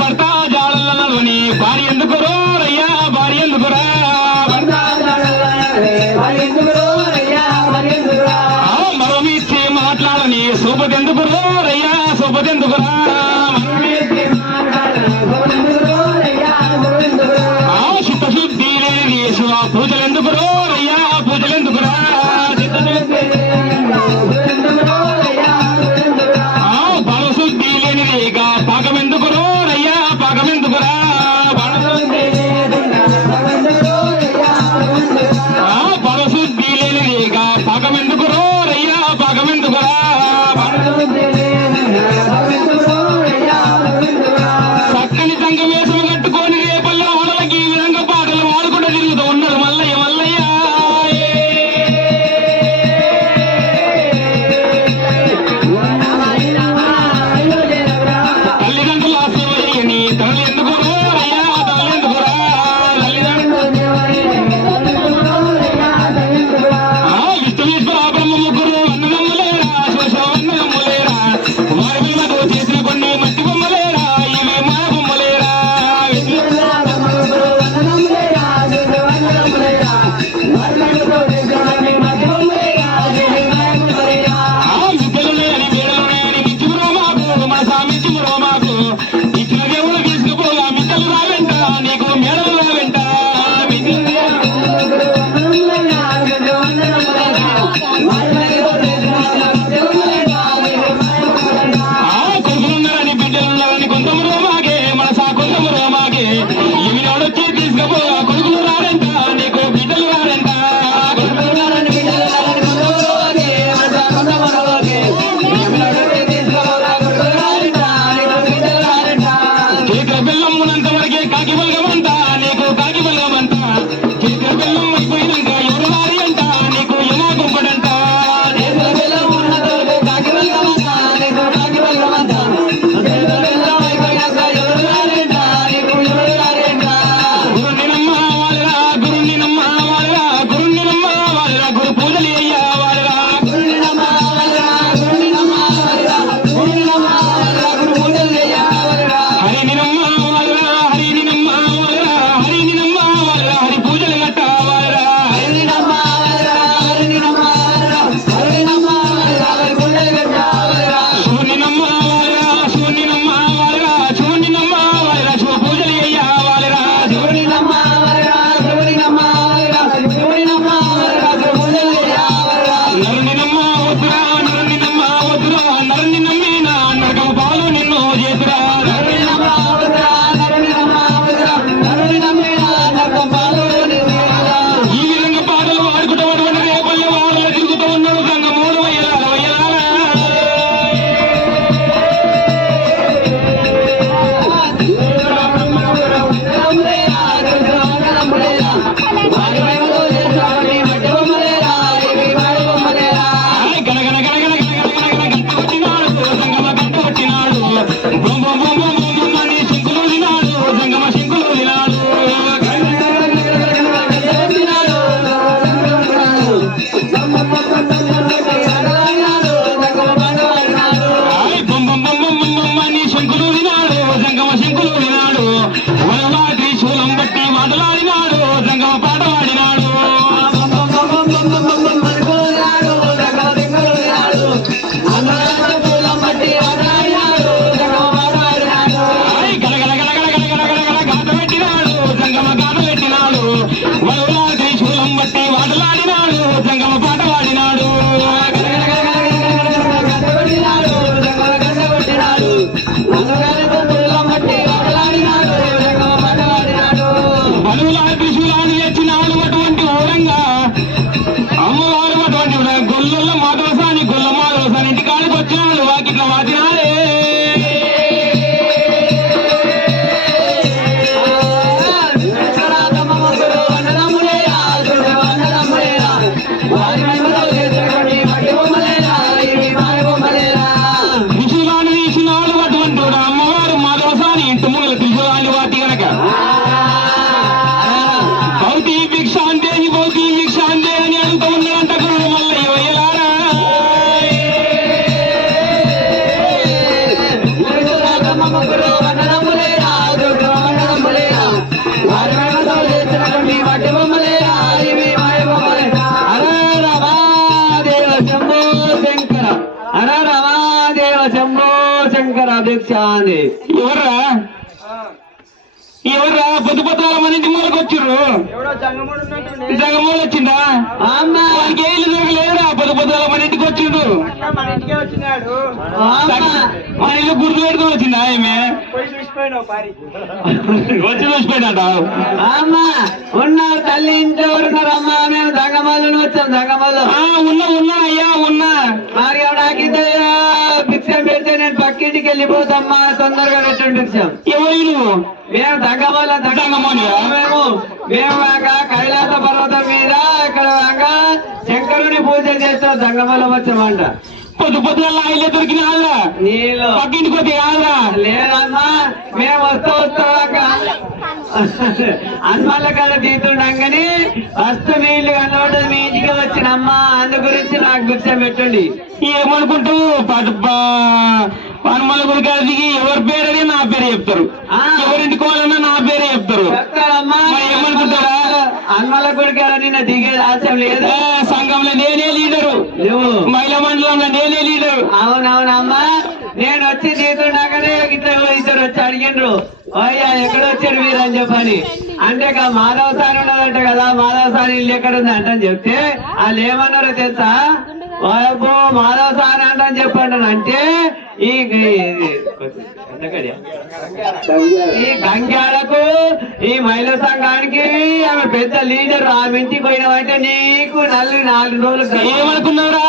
భర్త జాడల నడవని భార్య ఎందుకురో రయ్యా భార్య ఎందుకురా మరో మీచ్చి మాట్లాడని సూపదెందుకురో రయ్యా సూపదెందుకురా చిత్తశుద్ధి లేని శివ పూజలెందుకురో రయ్యా పూజలెందుకురా బలశుద్ధి లేని రేగ పాకమెందుకురో రయ్యా పాకమెందుకురా బలశుద్ధి లేని రేగ పాకమెందుకురో రయ్యా పాకమెందుకురా చక్కని సంఘ వేషము కట్టుకొని రేపల్లో వడలకి ఈ విధంగా పాటలు వాడుకుంటూ తిరుగుతూ ఉన్నాడు మల్లయ్య మల్లయ్య తల్లిదండ్రుల సేవ చేయని తల్లి ఎందుకు అయ్యా తల్లి ఎందుకురా విష్ణువీశ్వర బ్రహ్మ ముగ్గురు అన్నదమ్ములేరా శోష అన్నదమ్ములేరా వారి పిల్లలకు చేసిన కొన్ని మట్టి బొమ్మలేరా ఇవి మా బొమ్మలేరా విద్యలున్నాయని వేడలున్నాయని మిచ్చుకురో మాకు మన సామిచ్చుకురో మాకు ఇచ్చిన దేవుడు తీసుకుపోగా మిద్దలు రావెంట నీకు మేడలు రావెంట కొడుకులున్నారని బిడ్డలున్నారని కొంతమురో మాకే మన సా కొంతమురో మాకే ఇవి నోడొచ్చి తీసుకుపోగా కొడుకులు రారంట నీకు బిడ్డలు రారంట చేతుల బెల్లం ఉన్నంత వరకే కాకి బలగమంట నీకు కాకి బలగమంట చేతుల బెల్లం అయిపోయినాక ఎవరు వారి అంట నీకు యమా గుంపడంట గురుని నమ్మ వాళ్ళరా గురుని నమ్మ వాళ్ళరా గురుని నమ్మ వాళ్ళరా గురు పూజలు అయ్యా వాళ్ళరా హరిని నమ్మ వాళ్ళరా హరిని నమ్మ వాళ్ళరా హరిని నమ్మ వాళ్ళరా హరి పూజలు గట్ట వాళ్ళరా శివుని నమ్మ వాళ్ళరా శివుని నమ్మ వాళ్ళరా శివుని నమ్మ వాళ్ళరా శివ పూజలు అయ్యా వాళ్ళరా నరుని నమ్మ వద్దురా నరుని నమ్మ వద్దురా నరుని నమ్మినా నరకం పాలు నిన్ను చేతురా ఈ విధంగా పాటలు వాడుకుంటూ రేపల్లె వాడలో తిరుగుతూ ఉన్నాడు సంగ మూడు వయ్యలాల వయ్యలాల గనగన గనగన గనగన గనగన గంట కొట్టినాడు సంగమ గంట కొట్టినాడు బొమ్మ బొమ్మ బొమ్మ అని శంకులు తినాడు సంగమ శంకులు తినాడు బొమ్మ బొమ్మ బొమ్మ అని శంకులు తినాడు సంగమ శంకులు తినాడు వరలా త్రిశూలం బట్టి మాటలాడినాడు సంగమ పాట పాడినాడు గలగల గలగల గలగల గలగల గాత పెట్టినాడు సంగమ గాత పెట్టినాడు వరలా త్రిశూలం బట్టి మాటలాడినాడు సంగమ పాట పాడినాడు బలువుల త్రిశూలాన్ని తెచ్చినాడు అటువంటి ఊరంగా అమ్మవారు అటువంటి గొల్ల మాధవసాని గొల్ల మాధవసాని ఇంటికాడికి వచ్చినాడు వాకిట్ల వాతినాడే త్రిశూలాన్ని తీసినాడు అటువంటి అమ్మవారు మాధవసాని ఇంటి ముంగల పొద్దు పొద్దుల మన ఇంటి మూలకు వచ్చిర్రు జగమూలు వచ్చిందా అమ్మా వానికి ఏళ్ళు తిరగలేదురా పొద్దు పొద్దుల మన ఇంటికి వచ్చిండు మన ఇల్లు గుర్తు పెట్టుకుని వచ్చిందా ఆమె వచ్చి చూసిపోయినట అమ్మా ఉన్నారు తల్లి ఇంట్లో ఉన్నారు అమ్మా మేము దంగమల్లు వచ్చాం దంగమల్లు ఉన్నా అయ్యా ఉన్నా మరి నాకింత భిక్షం పెడితే నేను పక్కింటికి వెళ్ళిపోతామ్మా తొందరగా పెట్టండి భిక్షం ఎవరు నువ్వు మేము దంగమల్ల దంగమల్లియా? మేము కైలాస పర్వతం మీద ఇక్కడ శంకరుని పూజ చేస్తాం దంగమల్ల వచ్చామంట పొద్దు పొద్దుల ఇల్లే దొరికిన వాళ్ళ నీళ్ళు పక్కింటికి పోతే కాదురా లేదమ్మా మేము వస్తాక అన్మాల కడ తీస్తుండం కానీ ఫస్ట్ నీళ్లు కనబడదు మీ ఇంటికి వచ్చినమ్మా అందు గురించి నాకు భిక్ష పెట్టండి ఏమనుకుంటావు హనుమల గుడి కాడ దిగి ఎవరి పేరనే నా పేరు చెప్తారు ఎవరింటికి వాళ్ళన్నా నా పేరే చెప్తారు చెప్తారమ్మా మరి ఏమనుకుంటారా అన్మాల గుడి కాడ నిన్న దిగే ఆశయం లేదు సంఘంలో నేనే లీడరు నువ్వు మహిళా మండలంలో నేనే లీడరు అవునవునమ్మా నేను వచ్చి తీస్తుండగానే ఇద్దరు వచ్చి అడిగిండ్రు అయ్యా ఎక్కడ వచ్చారు మీరు అని చెప్పని అంటే మాధవ సారి ఉన్నదంట కదా మాధవ సారి ఇల్లు ఎక్కడ ఉంది అంటని చెప్తే వాళ్ళు ఏమన్నారో తెలుసా బాబు మాధవ సారి అంటని చెప్పండి అంటే ఈ గంగాలకు ఈ మహిళా సంఘానికి ఆమె పెద్ద లీడర్ ఆమె ఇంటికి పోయినామంటే నీకు 4 రోజులు ఏమనుకున్నావురా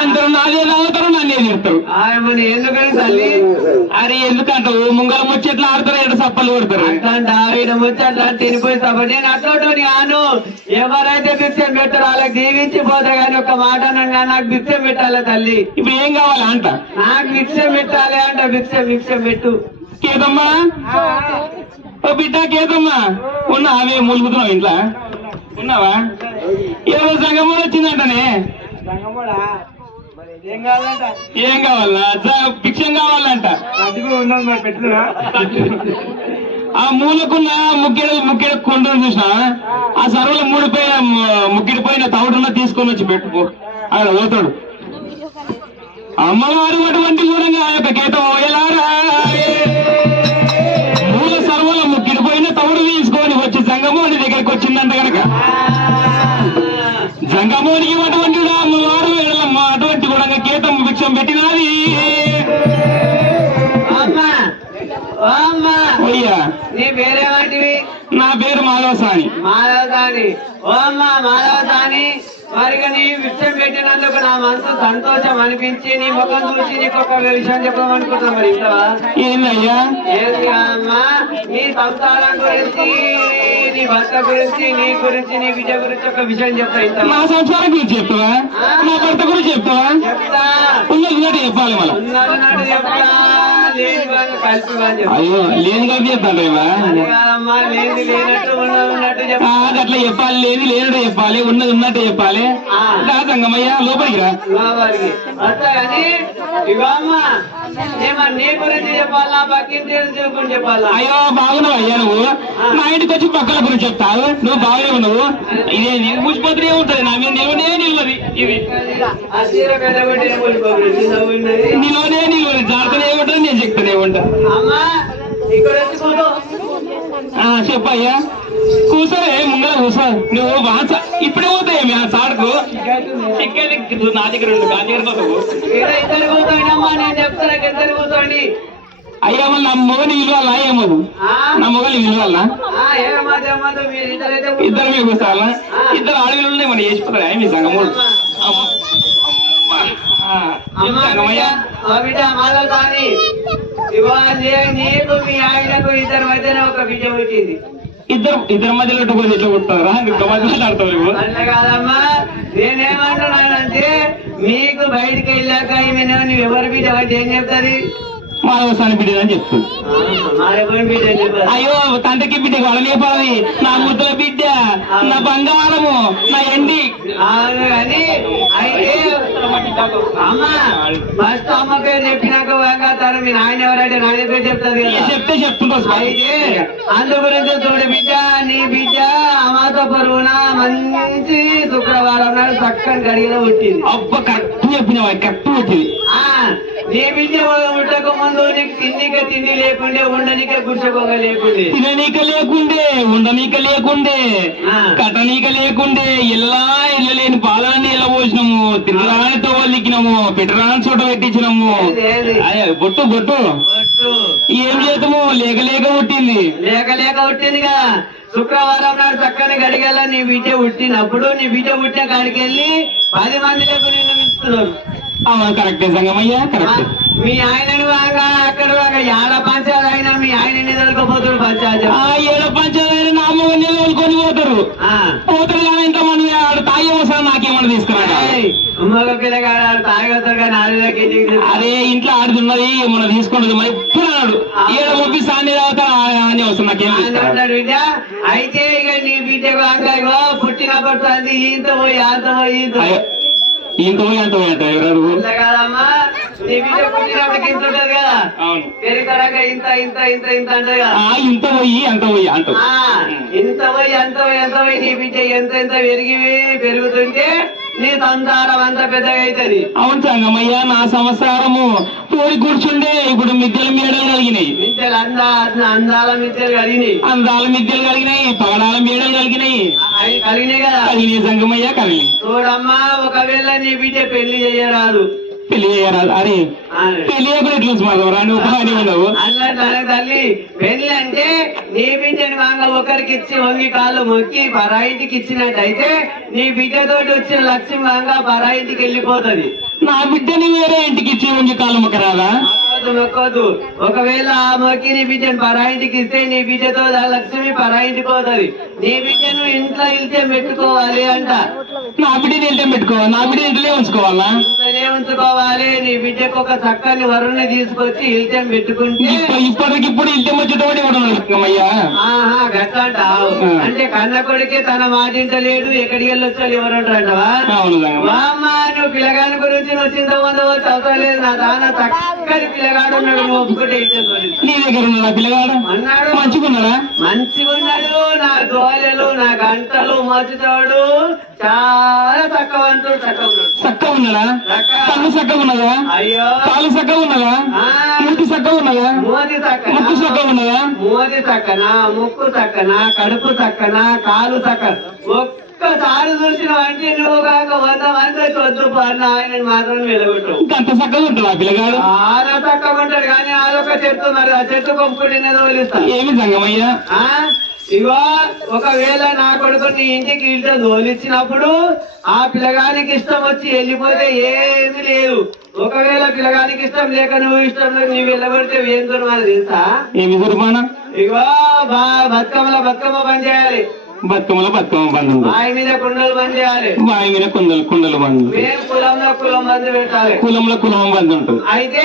అందరూ నాదే తాగుతారు నన్నే తిడతారు ఆమె ఎందుకని తల్లి అరే ఎందుకంటావు ముంగల ముచ్చట్లు ఆడతారు ఎడ సప్పలు కొడతారు అట్లాంటి ఆవిడ ముచ్చట్లా తినిపోయి సభ నేను అట్లోని ఆను ఎవరైతే భిక్షం పెట్టారో వాళ్ళకి దీవించి పోతే గాని ఒక మాట అనగా నాకు భిక్షం పెట్టాలి తల్లి ఇప్పుడు ఏం కావాలి అంట నాకు భిక్షం పెట్టాలి అంట భిక్షం పెట్టు కేదమ్మా ఓ బిడ్డ కేదమ్మా ఉన్నా అవే మూలుగుతున్నావు ఇంట్లో ఉన్నావా ఏదో సంగమం వచ్చిందంటనే ఏం కావాలా భిక్షం కావాలంట ఆ మూలకున్న ముక్కెడు కొండను చూసినా ఆ సర్వలో ముక్కిడి పోయిన తవుడున్న తీసుకొని వచ్చి పెట్టుకో ఆయన పోతాడు అమ్మవారు అటువంటి దూరంగా ఆ యొక్క గీత ఓయలారా మూల సర్వలో ముక్కిడి పోయిన తవుడు తీసుకొని వచ్చి జంగమోని దగ్గరికి వచ్చిందంట కనుక జంగమోనికి అటువంటి అమ్మవారు వెళ్ళమ్మ అటువంటి కూడా గీతం భిక్షం పెట్టినది అయ్యా నీ పేరేమంటివి నా పేరు మాధవసాని మాధవసాని ఓ అమ్మా మాధవసాని మరిగా నీ విషయం పెట్టినందుకు నా మనసు సంతోషం అనిపించి నీ ముఖం చూసి నీకు ఒక విషయం చెప్పమనుకుంటున్నా మరి ఇంతవా ఏందయ్యా ఏంటి అమ్మా నీ సంసారం గురించి నీ భర్త గురించి నీ గురించి నీ విజయ గురించి ఒక విషయం చెప్తా ఇంత నా సంసారం గురించి చెప్తావా నా భర్త గురించి చెప్తావా చెప్తా ఉన్నది చెప్పాలి మళ్ళీ ఉన్నది చెప్తా లేని వాళ్ళు కలిసి వాళ్ళు చెప్తా. అయ్యో లేని కలిపి చెప్తాడు అది కాదమ్మా లేని లేనట్టు ఉన్నట్టు చెప్తా అట్లా చెప్పాలి లేని లేనట్టు చెప్పాలి ఉన్నది ఉన్నట్టు చెప్పాలి రా సంగమయ్య లోపలికి రా వారికి వస్తా కానీ ఇవమ్మా నీ గురించి చెప్పాలా పక్కింటి గురించి చెప్పాలా అయ్యో బాగున్నావు అయ్యా నువ్వు నా ఇంటికి వచ్చి పక్కల గురించి చెప్తావు నువ్వు బాగానే ఉన్నావు ఇదే నీకు ముచ్చిపోతూనే ఉంటది నా మీద నిలవనే నిలవది ఇది ఆ చీర కట్టబెట్టి నిలవనే నిలవది జాగ్రత్తనే ఉంటుంది నేను చెప్తానే ఉంటా అమ్మా ఇక్కడ వచ్చి కూర్చో. చెప్పయ్యా కూర్చోవే ముంగల కూర్చో నువ్వు వాస ఇప్పుడే పోతాయి ఆ సార్కు ఇక్కడ నా దగ్గర ఉండు నా దగ్గర పోతావు ఇక్కడ ఇద్దరు కూర్చోండి నేను చెప్తాను ఇద్దరు కూర్చోండి అయ్యా మళ్ళీ నా మొగని విలువాలా ఏమదు నా మొగలి విలువాలా ఏమదు మీరు ఇద్దరైతే ఇద్దరు మీకు కూర్చోవాలా ఇద్దరు ఆడవిలు మనం వేసిపోతారా మీ సంగముడు బిడ్డ మాలో కానీ ఇవాళ నీకు మీ ఆయనకు ఇద్దరి మధ్యన ఒక బిడ్డ వచ్చింది ఇద్దరు మధ్యలో ఎట్లా కొడతారా మాట్లాడతావు నువ్వు అట్లా కాదమ్మా నేనేమంటున్నానంటే మీకు బయటికి వెళ్ళాక నువ్వు ఎవరి బిడ్డ అంటే ఏం చెప్తాది మాధవసాని బిడ్డ అని చెప్తుంది మారెవరి బిడ్డ అని చెప్పారు అయ్యో తండ్రికి బిడ్డ వాళ్ళనేపాలి నా ముద్దుల బిడ్డ నా బంగారము నా ఎండి అవును కానీ అయితే అమ్మ ఫస్ట్ అమ్మ పేరు చెప్పినాక వేగాతారు మీ నాయన ఎవరంటే నాయన పేరు చెప్తారు కదా చెప్తే చెప్తుంటా అయితే అందు గురించి చూడు బిడ్డ నీ బిడ్డ అమ్మతో పొరుగున మంచి శుక్రవారం నాడు చక్కని గడియలో పుట్టింది. అబ్బ కరెక్ట్ చెప్పినవా, కరెక్ట్ వచ్చింది. ఆ నీ బిడ్డ పుట్టక ముందు నీకు తిండికే తిండి లేకుండే, ఉండనికే గుడిసెపోగ లేకుండే, తిననీక లేకుండే, ఉండనీక లేకుండే, కట్టనీక లేకుండే, ఇల్లా ఇల్లు లేని పాలాన్ని ఇలా పోసినాము, తినరాని తోవలిక్కినాము, పెట్టరాని చోట పెట్టించినాము. అదే బొట్టు బొట్టు ఏం చేద్దాము, లేక లేక పుట్టింది, లేక లేక పుట్టిందిగా. శుక్రవారం నాడు చక్కని గడిగల నీ బిడ్డ పుట్టినప్పుడు నీ బిడ్డ పుట్టిన కాడికి వెళ్ళి 10 మందిలకు నిన్ను పిలుస్తున్నారు. అవును కరెక్టే సంగమయ్య, కరెక్ట్. మీ ఆయనని బాగా అక్కడ బాగా ఏడ పంచాయతీ అయినా మీ ఆయనని తొలకపోతాడు పంచాయతీ. ఏడ పంచాయతీ నా మొగని తోలుకొని పోతారు, పోతారు కానీ ఇంత మంది ఆడు తాగి అవసరం నాకేమన్నా తీసుకురా. మగ పిల్లగాడు తాగొస్తాడు కానీ అదే ఇంట్లో ఆడుతున్నది మనం తీసుకుంటుంది మరి ఎప్పుడు అన్నాడు ఏడ పంపిస్తా అన్ని తాగుతా అని వస్తుంది నాకేం అంటాడు బిడ్డ. అయితే ఇక నీ బిడ్డ బాగా పుట్టినప్పటి ఈంత పోయి అంత పోయి ఇంత పోయి అంత పోయి అంటారు ఎవరు కాదమ్మా. నీ బిడ్డ పుట్టినప్పటికి ఇంత ఉంటది కదా, పెరిగితరాక ఇంత ఇంత ఇంత ఇంత అంటది కదా. ఇంత పోయి అంత పోయి అంట ఇంత పోయి అంత పోయి ఎంత పోయి నీ బిడ్డ ఎంత ఎంత పెరుగుతుంటే నీ సంసారం అంత పెద్దగా అవుతుంది. అవును సంగమయ్య, నా సంసారము పోయి కూర్చుండే ఇప్పుడు మిద్దెలు మేడలు కలిగినాయి, మిద్దెలు అందాల మిద్దెలు కలిగినాయి, అందాల మిద్దెలు కలిగినాయి, పగడాల మేడలు కలిగినాయి, కలిగినాయి కదా. కలిగినాయి సంగమయ్య కలిగినాయి. చూడమ్మా, ఒకవేళ నీ బిడ్డ పెళ్లి చేయరాదు, పెళ్లి చేయరాదు. అరే పెళ్లి ఎట్లా మాధవరా నువ్వు పని ఉండవు అట్లా తల్లి. పెళ్లి అంటే నీ బిడ్డని వాంగ ఒకరికి ఇచ్చి వంగి కాళ్ళు మొక్కి పరాయింటికి ఇచ్చినట్టయితే నీ బిడ్డతోటి వచ్చిన లక్ష్మి వాంగ పరాయింటికి వెళ్ళిపోతుంది. నా బిడ్డని వేరే ఇంటికి ఇచ్చి వంగి కాళ్ళు మొక్కరాదా? మొక్కొద్దు. ఒకవేళ ఆ మొక్కి నీ బిడ్డని పరాయింటికి ఇస్తే నీ బిడ్డతో లక్ష్మి పరాయింటికి పోతుంది. నీ బిడ్డను ఇంట్లో ఇల్చే పెట్టుకోవాలి అంట. నా బిడ్డని ఇంట్లో పెట్టుకోవాలి, నా బిడ్డ ఇంట్లో ఉంచుకోవాలా? ఇంట్లోనే ఉంచుకోవాలి. నీ బిడ్డకు ఒక చక్కని వరుణ్ణి తీసుకొచ్చి ఇల్చం పెట్టుకుంటే ఇప్పటికిప్పుడు ఇల్చం వచ్చేటోడి అయ్యా. ఆహా గట్టంట. అంటే కన్న కొడుకే తన మాటింటలేడు, ఎక్కడికి వెళ్ళొచ్చాడు ఎవరంటావా? అమ్మా నువ్వు పిల్లగాని గురించి నువ్వు చింత పొందవచ్చు అవసరం లేదు. నా దాన చక్కని పిల్లగాడు ఉన్నాడు, నువ్వు ఒప్పుకుంటే నీ దగ్గర ఉన్నాడా పిల్లగాడు? అన్నాడు. మంచిగున్నాడా? మంచిగున్నాడు. నా దోలెలు నా గంటలు మర్చితోడు చాలా చక్కవంతుడు. చక్కగా ఉన్నాడా? కన్ను చక్కగా ఉన్నదా? అయ్యో కాలు చక్కగా ఉన్నదా? ముక్కు చక్కగా ఉన్నదా? మోది చక్కన, ముక్కు చక్కగా ఉన్నదా? మోది చక్కన, ముక్కు చక్కన, కడుపు చక్కన, కాలు చక్కన. ఒక్కసారి చూసిన అంటే నువ్వు కాక 100 మంది వద్దు పడిన ఆయన మాత్రం వెలుగుతావు. అంత చక్కగా ఉంటాడు పిల్లగాడు? చాలా చక్కగా ఉంటాడు. కానీ అదొక చెట్టు, మరి ఆ చెట్టు కొనుక్కునేది వదిలిస్తా. ఏమి సంగమయ్యా? ఇగో ఒకవేళ నా కొడుకు నీ ఇంటికి ఇంట్లో తోలిచ్చినప్పుడు ఆ పిల్లగానికి ఇష్టం వచ్చి వెళ్ళిపోతే ఏమీ లేదు. ఒకవేళ పిల్లగానికి ఇష్టం లేక నువ్వు ఇష్టం లేక నువ్వు వెళ్ళబడితే ఏం దొరమాలి తెలుసా? ఏమి దొరమానా? ఇగో బతుకమ్మ పని చేయాలి. బతుకమ్మలో బతుకమ్మ బంధు, బావి మీద కుండలు బంద్ చేయాలి, బావి మీద కుండలు బంధు, కులంలో కులం బంధు పెట్టాలి, కులంలో కులం బంధు ఉంటుంది. అయితే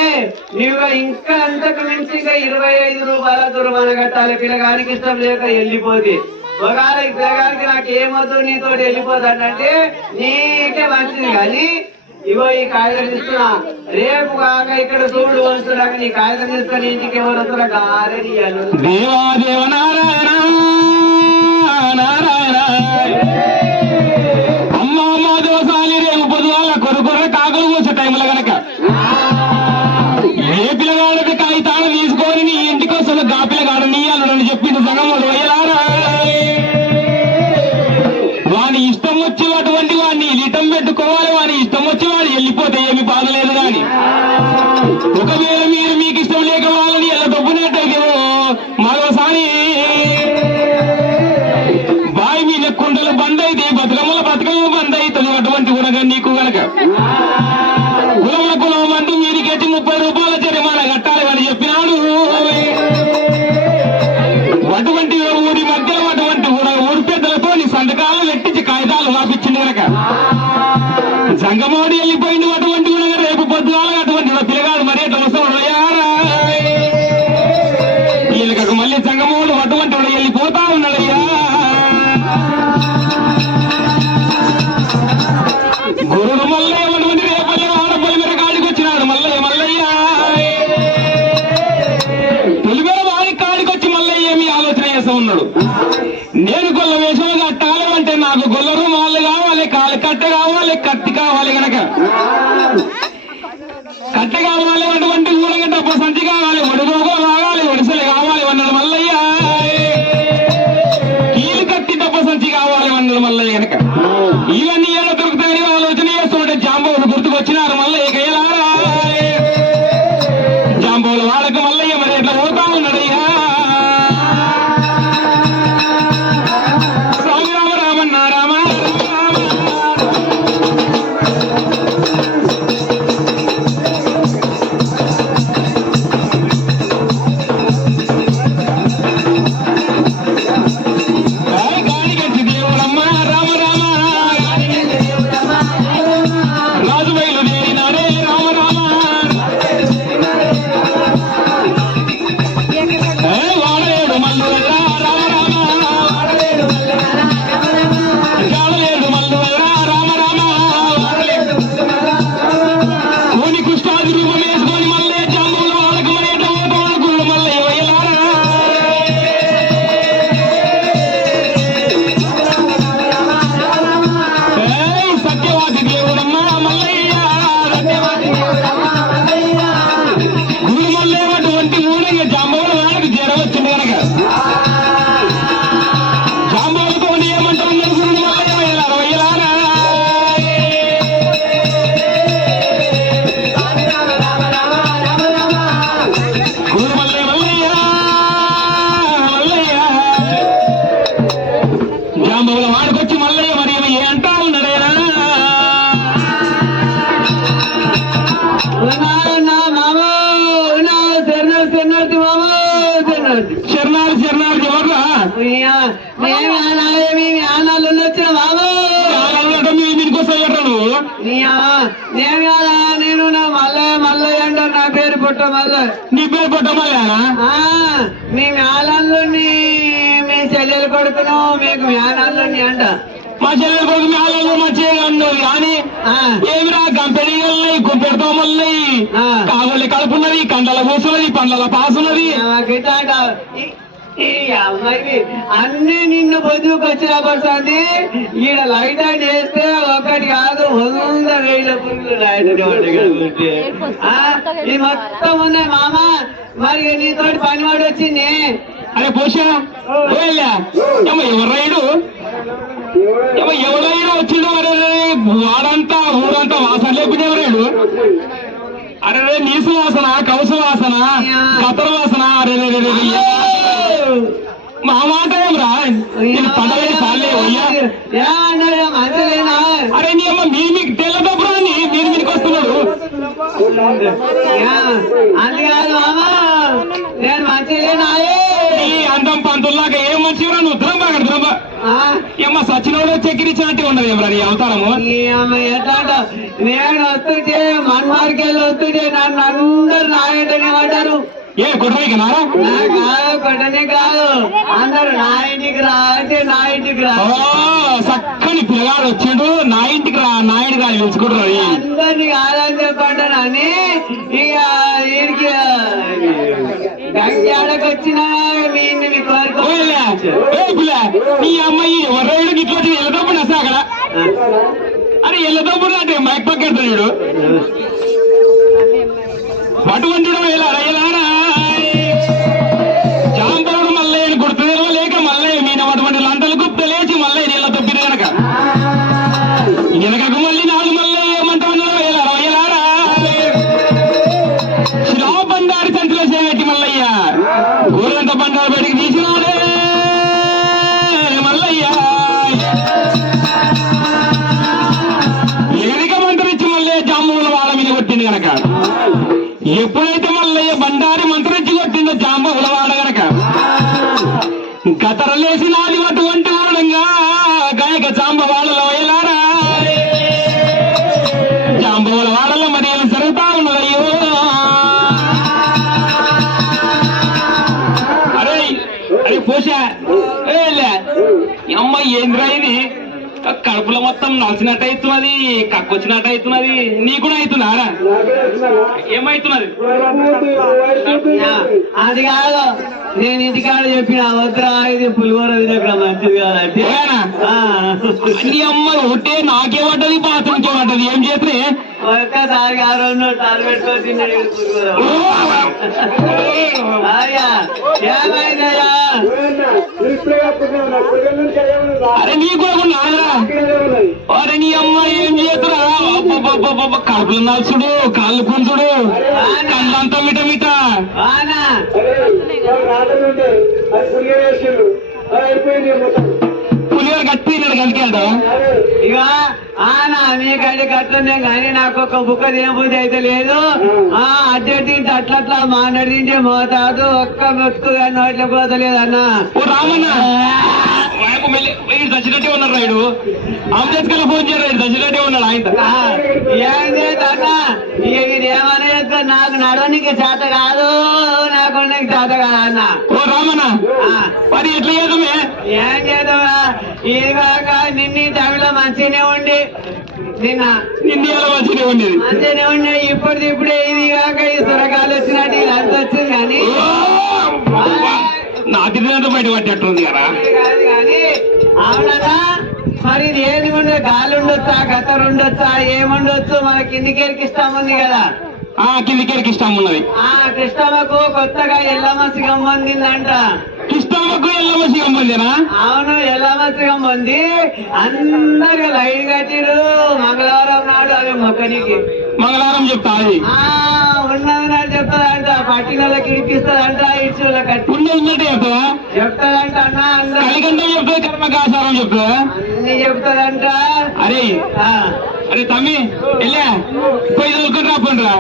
నువ్వు ఇంకా అంతకు మించి ఇంకా 25 రూపాయల దుర్మాన కట్టాలి. పిల్లగానికి ఇష్టం లేక వెళ్ళిపోతే. ఒకవేళ ఈ పిల్లగానికి నాకు ఏమొద్దు నీతో వెళ్ళిపోతాడంటే నీకే మంచిది. కానీ ఇగో ఈ కాగితం ఇస్తున్నా, రేపు కాక ఇక్కడ చూడు వస్తున్నాక నీ కాగితం తీసుకొని ఇంటికి ఎవరు వస్తున్నా గారని దేవాదేవ నారాయణ నారాయణ అమ్మ మాధవసాలి రేపు పొద్దుగాల కొరకొర కాకులు కూర్చే టైంలో గనక ఏ పిల్లగాడు కాగితాలు తీసుకొని నీ ఇంటికి వస్తుంది గా పిల్లగాడు నీ అల్లుడని చెప్పింది సంగముడు అయ్యలారా. వాని ఇష్టం వచ్చి అటువంటి వాడిని లిటం పెట్టుకోవాలి, వాని ఇష్టం వచ్చి వాడు వెళ్ళిపోతే ఏమి బాధ లేదు. కానీ ఒకవేళ మీరు మీకు ఇష్టం లేక వాళ్ళని ఎలా దొబ్బునట్టయితే మరోసారి బావి మీద కుండలు బంద్ అయితే బతుకమ్మల బతుకమ్మ బంద్ అవుతుంది. అటువంటి కూడా నీకు గనక కులం అంటూ మీరికెట్టి 30 రూపాయల జరిమానా కట్టాలి అని చెప్పినాడు. అటువంటి ఊరి మధ్య అటువంటి ఊరి పెద్దలతో నీ సంతకాలు పెట్టించి కాగితాలు రాపించింది కనుక సంగమోడి వెళ్ళిపోయింది. అటువంటి కూడా రేపు పొద్దుగాల అటువంటి పిల్లగాడు మరి ఎట్లా వస్తాడు వీళ్ళకి మళ్ళీ సంగమోడు అటువంటి కూడా వెళ్ళిపోతా ఉన్నాడయ్యా. గురుడు మల్లయ్య అటువంటి రేపల్లి ఆడపల్లి మీద కాడికి వచ్చినాడు. మల్లయ్య తొలిమేర వాడి కాడికి వచ్చి మల్లయ్య ఏమి ఆలోచన చేస్తా ఉన్నాడు. నేను కొల్ల వేషం కట్టాలి, నాకు గొల్ల రుమాలు కావాలి, కాలు కట్టె కావాలి, కత్తి కావాలి గనక కట్టె కావాలి, అటువంటి ఊళ్ళకి డబ్బు సంచి కావాలి, ఒడిగోగో కావాలి, ఒడిసెలు కావాలి వన్నడు మల్లయ్య, కీలు కత్తి డబ్బు సంచి కావాలి వన్నడు మల్లయ్య గనక ఇవన్నీ ఏదో దొరుకుతాయని ఆలోచన చేస్తుంటే జాంబవులు గుర్తుకొచ్చినారు మల్లయ్య కయ్యలారా. జాంబవుల వాళ్ళకు మల్లయ్య మరి ఎట్లా పోతా ఉన్నాడయ్యా. స్వామి రామ రామన్న రామ గాడిగట్టి దేవుడమ్మ రామ రామ రాజు బయలుదేరినాడే రామ రామ వాడలేడు మల్లువల్ల రామ రామ జాడలేడు మల్లువల్ల రామ రామ కోని కుష్టాది రూపం వేసుకొని మళ్ళీ జాంబుల వాళ్ళకు మరి ఎట్లా పోతామనుకున్నాడు మళ్ళీ వయ్యలారా. సత్యవాది దేవుడమ్మ మల్లయ్య గురు మల్లయ్య అటువంటి ఊరంగ జాంబవుల వాళ్ళకి చేరవచ్చింది కనుక జాంబవులతో ఏమంటా ఉన్నారు గురుడు మల్లయ్య వయ్యలారా వయ్యలారా. గురు మల్లయ్య మల్లయ్య మల్లయ్య జాంబవుల వాడికొచ్చి మల్లయ్య మరి ఏ అంటా ఉన్నాడేనా. శరణార్థి మామ శరణార్థి శరణాలు శరణాలు ఎవర్రా మీ ఆనాలు వచ్చిన మామ దీనికోసం ఎవర్రా నువ్వు. నేను కాదా నేను నా మల్లయ్య అంటారు, నా పేరు పుట్ట మల్లయ్య. నీ పేరు పట్టమల్లేనా. మీ మేనల్లుని మీ చెల్లెలు కొడుకును మీకు మేనల్లుని అంట. మా చెల్లెలు కొడుకు మేళల్లో మంచిగా అన్నది కానీ ఏమిరా కంపెనీలు కుంపెడతా మళ్ళీ కావాలి కలుపున్నది, కండల కూసున్నది, పండ్ల పాసున్నది. ఈ అమ్మాయి అన్ని నిన్ను బొద్దుకు వచ్చినా పడుతుంది. ఈడ లైట్ ఆన్ చేస్తే ఒకటి కాదు 100,000 పురుగులు లైట్ ఈ మొత్తం ఉన్నాయి మామ. మరి నీతోటి పనివాడు వచ్చింది. అరే పోషా ఎవర్రైడు ఎవరైనా వచ్చిండు. అరే వాడంతా ఊరంతా వాసన లేకుండా ఎవరైడు. అరే నీసు వాసన, కౌసు వాసన, కతర వాసన. అరే మా మాట ఏమరా నేను పండగని సార్లే అయ్యా. అరే నీ అమ్మ మీకు తెల్లదప్పుడు అని మీరు మీదకి వస్తున్నాడు. అది కాదు మామ, నేను మంచిగా అందం పంతుల్లాగా ఏం మంచిగా నువ్వు దురంబా అక్కడ దురంబా ఏమో సచినోడు చక్కెరిచ్చినట్టే ఉన్నది ఎవరా నీ అవతారము. ఎట్లా నేను వస్తుంటే మన్మార్కెళ్ళి వస్తుంటే నన్ను అందరు నాయంటనే పడ్డారు. ఏ కొట్టడానికి నారా కొట్టనే కాదు, అందరు నా ఇంటికి రా అంటే నా ఇంటికి రా. చక్కని పిల్లగాడు వచ్చిండు, నా ఇంటికి రా నా ఇంటికి రా తెలుసుకుంటారు. అందరినీ కాదని చెప్పంటానని ఇక వీడికి గంగాడకు వచ్చిన మీ కోరిక నీ అమ్మాయి ఎవరైనా ఇట్లా ఎల్లదప్పుడు వస్తా అక్కడ. అరే ఎల్లదప్పుడు అంటే మైక్ పక్కెడతాడు అటువంటి ఎలారా జాంబవుడు మల్లయ్యని గుర్తు లేక మల్లయ్య మీద అటువంటి లంటలు గుప్త లేచి మల్లయ్య నీళ్ళ తప్పిన కనుక వెనకకు మళ్ళీ నాలుగు మల్లయ్య ఏమంటా ఉన్నాడు ఎలారా శిలా బండారి సంచిలో చేటి మల్లయ్య ఊరంత బండారు బయటికి తీసినాడే మల్లయ్య. వెనక మంత్రించి మల్లయ్య జాంబవుల వాళ్ళ మీద కొట్టింది కనుక ఎప్పుడైతే మల్లయ్య బండారి మంత్రించి కొట్టిందో జాంబవుల వాడ గనక గతరలేసి నాది అటువంటి ఊరంగా గాయక జాంబవాడలో ఎలారా జాంబవుల వాడలో మరి ఏం జరుగుతా ఉన్నదయ్యో. అరే అరే పోషా అమ్మ ఏంద్రా ఇది కడుపులో మొత్తం నలిసినట్టు అవుతున్నది, కక్కొచ్చినట్టు అవుతున్నది. నీ కూడా అవుతున్నారా? ఏమవుతున్నది? అది కాదు, నేను ఇంటికాడ చెప్పిన వద్దురా ఇది పులిహోర దగ్గర మంచిది కాదంటే నీ అమ్మ ఉంటే నాకే పడ్డది బాత్రూమ్కే పడ్డది ఏం చేస్తే ఒక్కసారి ఆ 2 సార్లు పెట్టుకొని తిన్నాడు ఏమైందయ్యా? అరే నీ కూడా నాదరా అరే నీ అమ్మ ఏం చేతురా కడుపులు నలుసుడు కాళ్ళు పుంచుడు కళ్ళంతా మిట మిట పులిహోర కట్టి తిన్నాడు కలికాడు ఇక నీకైతే కట్టున్నాం కానీ నాకు ఒక బుక్క తినబుద్ధి అయితే లేదు. అద్దె తింటే అట్లట్లా మానడు తింటే మోతాదు ఒక్క మెత్తు నోట్లో పోతలేదు అన్న. ఓ రామన్న దచ్చినట్టే ఉన్నాడు రాయుడు అంబేద్కర్ కల్లా ఫోన్ చేయరు దచ్చినట్టే ఉన్నాడు ఆయన ఏం చేద్దా ఇది ఏమనే నాకు నడవనికి చేత కాదు నాకు చేత కాదు అన్న. ఓ రామన్న మరి ఎట్లా చేద్దామే ఏం చేద్దామా ఇది కాక నిన్ని తమిళ మంచిగానే ఉండి నిన్న మంచిగా ఉండేది మంచిగానే ఉండే ఇప్పుడే ఇది కాక ఈ సురకాలు వచ్చినట్టు ఇది అంత వచ్చింది కానీ నా తిరిగినంత బయట పట్టేట్టుంది కదా కానీ అవునన్నా. మరి ఇది ఏది ఉండే గాలి ఉండొచ్చా గతరు ఉండొచ్చా ఏముండొచ్చు మన కిందికేరికి ఇష్టం ఉంది కదా కిందికేరికి ఇష్టం ఉన్నది. కృష్ణమ్మకు కొత్తగా ఎల్లమ్మ సిగం పొందిందంట. కృష్ణమ్మకు ఎల్లమ్మ సిగం పొందేనా? అవును ఎల్లమ్మ సిగం పొంది అందరు లైట్ కట్టిరు మంగళవారం నాడు అవి మొక్కనికి మంగళవారం చెప్తా అది ఉన్నది నాడు చెప్తాదంట పట్టినోళ్ళకి ఇడిపిస్తుందంట ఇడ్చుల కట్టి ఉన్నట్టే చెప్తావా చెప్తాదంట అన్న అందరూ కలిగంటే చెప్తుంది కర్మకాచారం చెప్తుందా అన్ని చెప్తాదంట. అరే అరే తమ్మి వెళ్ళా పోయి చదువుకుని రాకుండా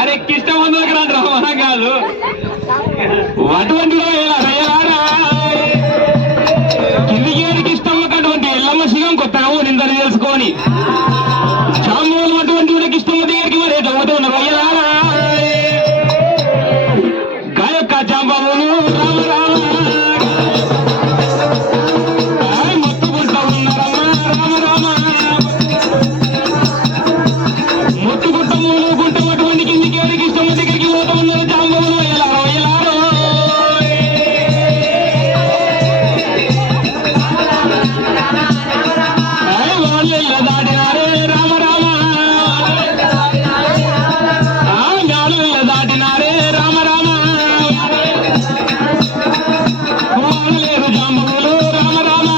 అరే కృష్ణ మందులకు రా మనం కాదు అటువంటి కిందికి ఇష్టం అటువంటి ఎల్లమ్మ సిగం కొత్తగా నిందని తెలుసుకొని చామూలు అటువంటి కూడా ఇష్టం దగ్గరికి మరి చదువుతూ ఉన్నారు అయ్యలారా గాయొక్క చాంబాబులు రామ రామ మొత్తుకుంటా ఉన్నారమ్మా రామ రామ మొత్తుకుంట మూలు గుంట అటువంటి కిందికి ఇష్టం దగ్గరికి పోతూ ఉన్నారు చాంబాబులు అయ్యలారో అయ్యలారో వాళ్ళు దాటినారే రామ రామ జ్ఞానుల దాటినారే రామ రామ లేరు జాంబులు రామ రామ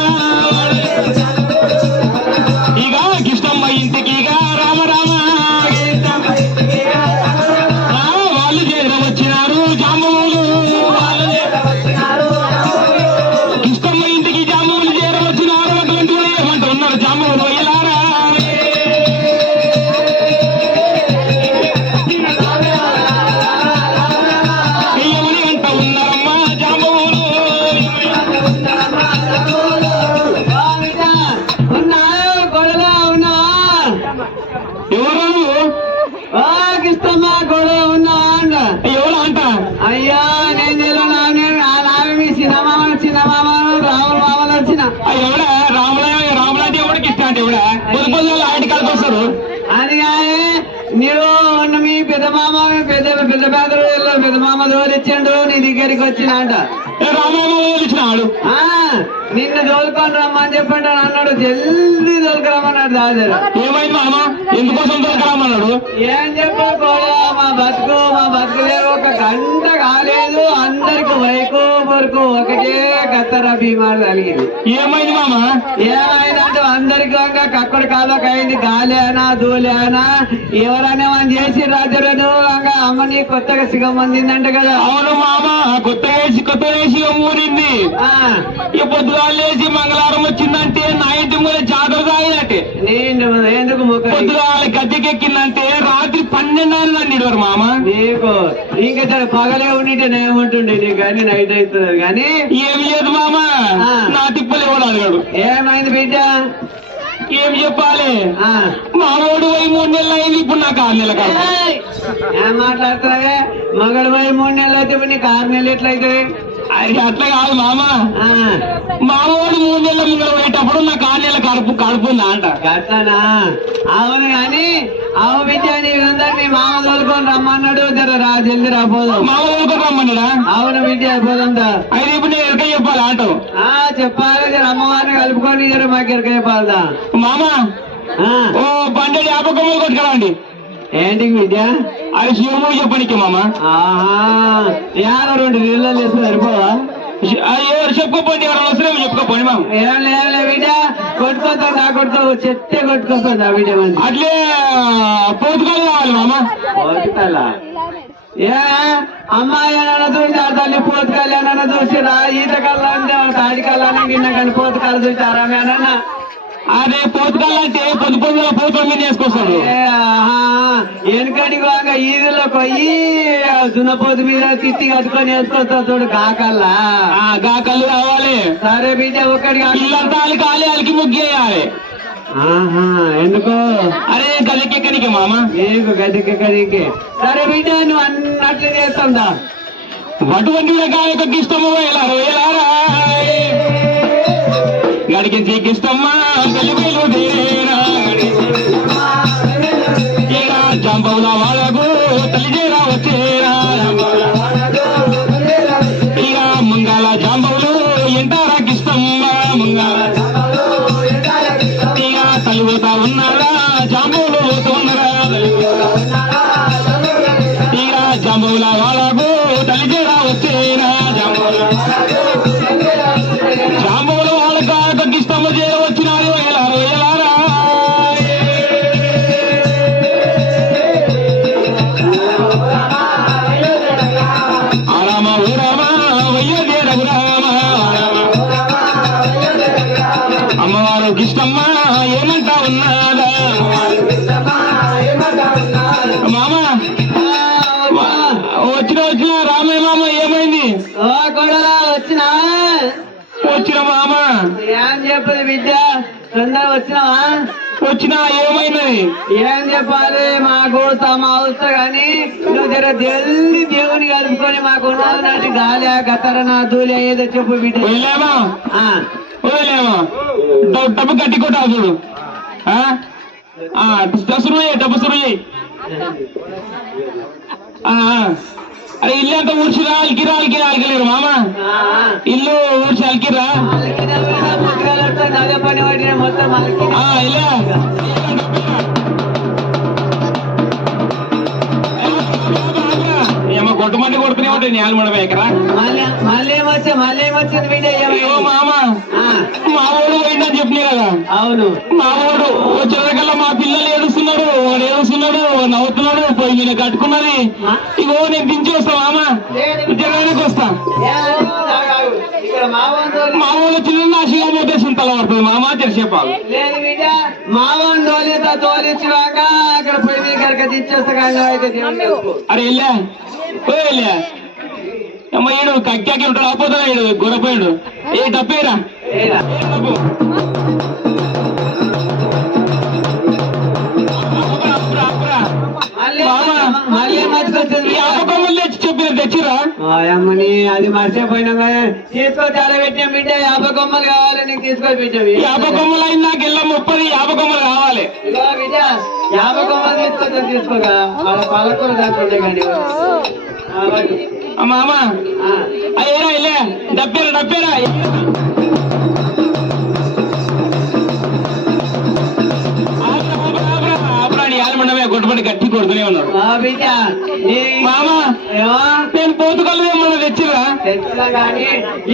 ఇక కిష్టమ్మ ఇంటికి రామ రామ వాళ్ళు చేర వచ్చినారు జాంబులు కిష్టమ్మ ఇంటికి జాంబులు చేర వచ్చినారు అటువంటి ఏమంటూ ఉన్నారు జాంబులు అయ్యలారా ఏమని అంట ఉన్నారమ్మా జాంబులు ఉన్నా గొడవలో ఉన్నా ఎవరు కిష్టమ్మా గొడవ ఉన్నా అంట. ఎవరు అంట అయ్యా నేను నావి మీ చిన్నమామను రాముల మామలు వచ్చిన ఎవడ రామరాజు ఎవడికి ఇష్టం అంటే ఎవడ పొద్దు పొద్దున ఆటి కాడికి వస్తారు అది కానీ మీరు మీ పెద్ద మామ పెద్ద మామ దోలిచ్చిండు నీ దగ్గరికి వచ్చినంట. రామరామ ఇచ్చినాడు నిన్ను దోలుకొని రమ్మని చెప్పండి అన్నాడు. జల్దీ దొరకరమ్మన్నాడు దాదాపు. ఏమైంది మామ ఎందుకోసం దొరకరామన్నాడు ఏం చెప్పకూడదు మా బతుకులే ఒక గంట కాలేదు అందరికి వైకు వరకు ఒకటే కత్తర బీమారు కలిగింది. ఏమైంది మామ ఏమైందంటే అందరికి కక్కడి కాళ్ళకి అయింది. గాలేనా దూలేనా ఎవరైనా మనం చేసి రాజులను అమ్మని కొత్తగా సిగం పొందిందంట కదా. అవును మామ కొత్త వేసి ఊరింది ఇక పొద్దుగా లేచి మంగళవారం వచ్చిందంటే నా ఇంటి మీద జాతర తాగినట్టే నేను ఎందుకు పొద్దుగా గద్దెకెక్కిందంటే రాత్రి 12 నన్ను ఇడవరు మామ నీకు ఇంకా పగలే ఉండింటే నేమంటుండే నీకు కానీ నైట్ అవుతుంది కానీ ఏమి లేదు మామ నా తిప్పలు ఎవడు అడిగాడు ఏమైంది బిడ్డ ఏం చెప్పాలి మా వాడు పోయి 3 నెలలు అయింది ఇప్పుడు నాకు 6 నెలలు కాదు ఏం మాట్లాడుతున్నావే మగడు పోయి 3 నెలలు అయితే ఇప్పుడు నీకు 6 నెలలు ఎట్లయితే అది అట్లా కాదు మామ. ఆ, మామూలు 3 నెలల ముందర పోయేటప్పుడు నాకు 6 నెలల కడుపుందా అంట. గట్లనా? అవును కానీ అవు విద్య నీ మామ తోలుకొని రమ్మన్నాడు. జర రా, జల్ది రాపోదు. మామ ఊరుకొని రమ్మన్నాడా? అవును విద్య పోదంతా. అయితే ఇప్పుడు నేను ఎరక చెప్పాలి అంటావు. చెప్పాలి. జర అమ్మవారిని కలుపుకొని జర మాకు ఎరక చెప్పాలదా మామ. ఆ, ఓ 12 యాపకమ్మలు కొట్టుకురండి. ఏంటి విద్య? అది శివమూడు చెప్పనికి మామ. ఆహా, 2 నీళ్ళు వేస్తే సరిపోవా? ఎవరు చెప్పుకోండి, ఎవరైనా వస్తే చెప్పుకోండి మామ. ఏం లేదు విద్య, కొట్టుకోతా కొట్టుకో, చెట్టే కొట్టుకోదా విద్య మంచి. అట్లే పోతుకాలు కావాలి మామ. పోతుకాలా? ఏ అమ్మాయి ఏమన్నా చూసి తల్లి పోతుకాలు ఏమన్నా చూసిరా? ఈత కల్లా అంటే తాడి కల్లానే గిన్న కానీ పోతుకాలు చూసారా? మేనన్నా అదే పోతుకాలు అంటే పొద్దుల పోతుల మీద వేసుకొస్తాడు. వెనుకడికి బాగా ఈదులో పోయి దున్నపోతు మీద తిత్తి కట్టుకొని వేసుకొస్తా చూడు గాకల్లా. గాకళ్ళు కావాలి. సరే బిడ్డ ఒక్కడికి ఇల్లంతా అలికాలి, అలికి ముగ్గేయాలి. ఎందుకో? అరే గదికెక్కడికి మామ. నీకు గదికెక్కడికి. సరే బిడ్డ నువ్వు అన్నట్లు చేస్తుందా? అటువంటి రకాల ఇష్టము వేలారా గడికి ఇష్టమ్మా గలివేలు జంబవుల వాళ్ళకు తల్లిజేరా వచ్చేరా. ఇక ముంగాల జాంబవులు ఎంటారాకిష్టమ్మా ముంగాల. ఇక తల్లి పోతా ఉన్నారా, జాంబవులు పోతూ ఉన్నారా. ఇక జాంబవుల వాళ్ళకు తల్లిజేరా వచ్చేరా. జాంబవుల వాళ్ళకి ఇష్టము చేర వచ్చినారు ఎలారా. అమ్మవారు ఇష్టమ్మా ఏమంటా ఉన్నారా మామ? వచ్చిన రామయ్య మామ ఏమైంది? వచ్చిన మామ. ఏం చెప్పదు విద్య? తొందర వచ్చినా ఏమైంది? ఏం చెప్పాలి? మాకు తమ అవస్థ గాని నువ్వు జర జల్ది దేవుని కలుపుకొని మాకు ఉన్నది గాలి గతరన దూలి ఏదో చెప్పు బిడ్డ. వదిలేమా డబ్బు కట్టి కొట్టా చూడు. డబ్బు సురుయ్. అరే ఇల్లు అంతా ఊడ్చిరా, అలికిలేరు మామ. ఇల్లు ఊడ్చి అలికిరా. అదే పని పడిన మొత్తం ఇలా ఏమో కొట్టుమండి కొడుతూనే ఉంటాయి నేల మన ఎకరా. మళ్ళీ ఏమొచ్చింది బిడ్డ? మామ మా ఊడు పోయిందని చెప్పినా కదా. అవును, మా ఊడు వచ్చేకల్లా మా పిల్లలు ఏడుస్తున్నారు, వాడు ఏడుస్తున్నాడు, నవ్వుతున్నాడు. పోయి మీద కట్టుకున్నది. ఇగో నేను దించి వస్తా మామ, జగడానికి వస్తా. మా ఊళ్ళో చిన్న ఆశగా మోటేసిన తల పడుతుంది మామ. చెప్పాలి మావన్ తోలిచ్చినాక అక్కడ పోయి మీ కనుక దించేస్తా. అరే వెళ్ళా అమ్మ ఈడు కక్కాకి ఉంటాడు, ఆపోతా ఈడు గొర్రపోయాడు. ఏ తప్పేరా తెచ్చిరా. అది మర్చిపోయినా తీసుకొని చాలా పెట్టినా బిడ్డ. 50 కొమ్మలు కావాలి నీకు, తీసుకొని పెట్టావి. 50 కొమ్మలు అయిన నాకు ఇలా 30 50 కొమ్మలు కావాలి. బిడ్డ 50 కొమ్మలు తీసుకొచ్చా తీసుకోగా పలకూర దాంట్లో కానీ మామ. అయ్యేరా ఇల్లే డబ్బేరా కొట్టుబడి గట్టి కొడుతూనే ఉన్నాడు మామ. నేను పోతుకలు ఏమన్నా తెచ్చిరా? కానీ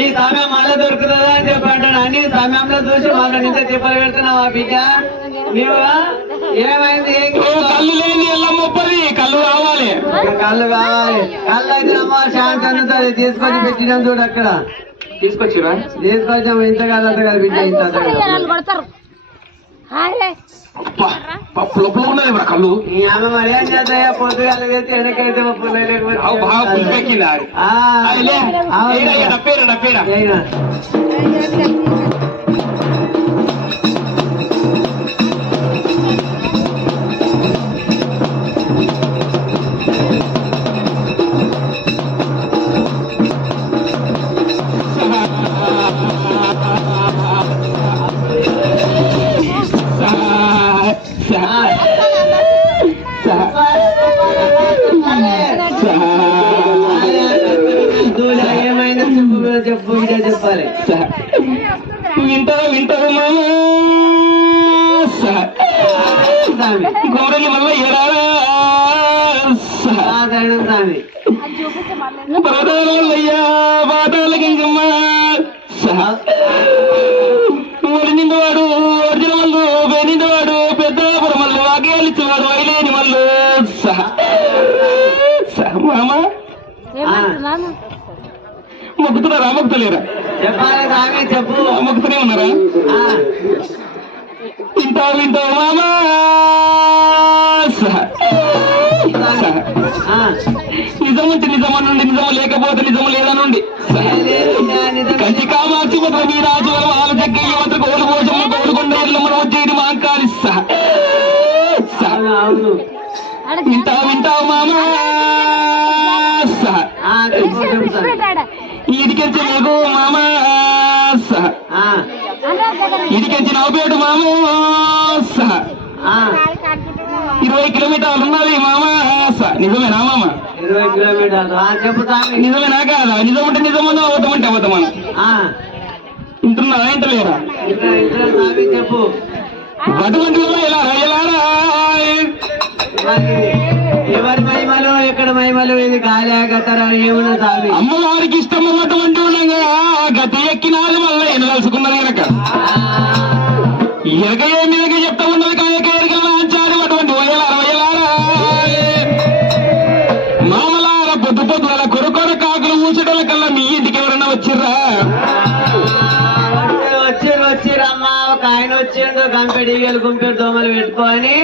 ఈ సమయం మళ్ళీ దొరుకుతుందా అని చెప్పంటాను. అన్ని సమయంలో చూసి మళ్ళీ నింత తిప్పలు పెడుతున్నావా బిడ్డ? ఏమైంది? కళ్ళు లేని ఎలా 30 కళ్ళు కావాలి. కళ్ళు అయితే అమ్మ శాంతి అందుతుంది. తీసుకొని పెట్టినాం చూడు అక్కడ. తీసుకొచ్చాము. ఇంత కాదు అంత కాదు బిడ్డ, ఇంత పప్పులు ఉన్నది కళ్ళు. మరి ఏం చేస్తాయా? పొద్దుగాల వేస్తే వెనకైతే డప్పేరా స్వామి గోరెల్లి మల్లయ్యరా శరణం స్వామి పరదాలయ్యా పాతాల గంగమ్మ ఒడినిందవాడు అర్జున మల్లు పేనిందవాడు పెద్దాపురం మల్లు వాకేలిచ్చేవాడు వైలేని మల్లు మామ మొక్కుతున్నారా మొక్కుతలేరా చెప్పాలి స్వామి చెప్పు మొక్కుతూనే ఉన్నారా వింటావు మామా నిజముంటే నిజమా నుండి నిజము లేకపోతే నిజము లేదనుండి కంచి కామాక్షి మత మీ రాజు వాళ్ళ జగ్గ యువత కోడు పోషమ్మ కోడుకొండ ఎల్లమ్మ వచ్చేది మాంకాలి వింటావు మామా ఇడికెంచి నీకు మామా ఇడికెంచి నవ్వుపేటు మామూ 20 కిలోమీటర్లు ఉన్నది మామా నిజమేనా మామ 20 కిలోమీటర్లు చెప్పుతాను నిజమేనా కాదా నిజమంటే నిజమన్నా అవతమంటే అవతమని వింటున్నారా వింటలేరా చెప్పు అటువంటి ఎలా ఎవరి మహిమలు ఎక్కడ మహిమలు ఇది గాలి గతరా ఏమన్నా సామి అమ్మవారికి ఇష్టం అటువంటి ఉండగా గతి ఎక్కినాలు వల్ల ఎన్ని కలుసుకున్నది కనుక ఎరగ మీదక చెప్తా ఉన్నది కాయక ఎరగల అంచారు అటువంటి వయలారా మామలార పొద్దుల కొరకొర కాకులు ఊచటల కల్లా మీ ఇంటికి ఎవరన్నా వచ్చిర్రా వచ్చిరమ్మా ఒక ఆయన వచ్చిండు గంపెడిగలు గుంపెడు దోమలు పెట్టుకొని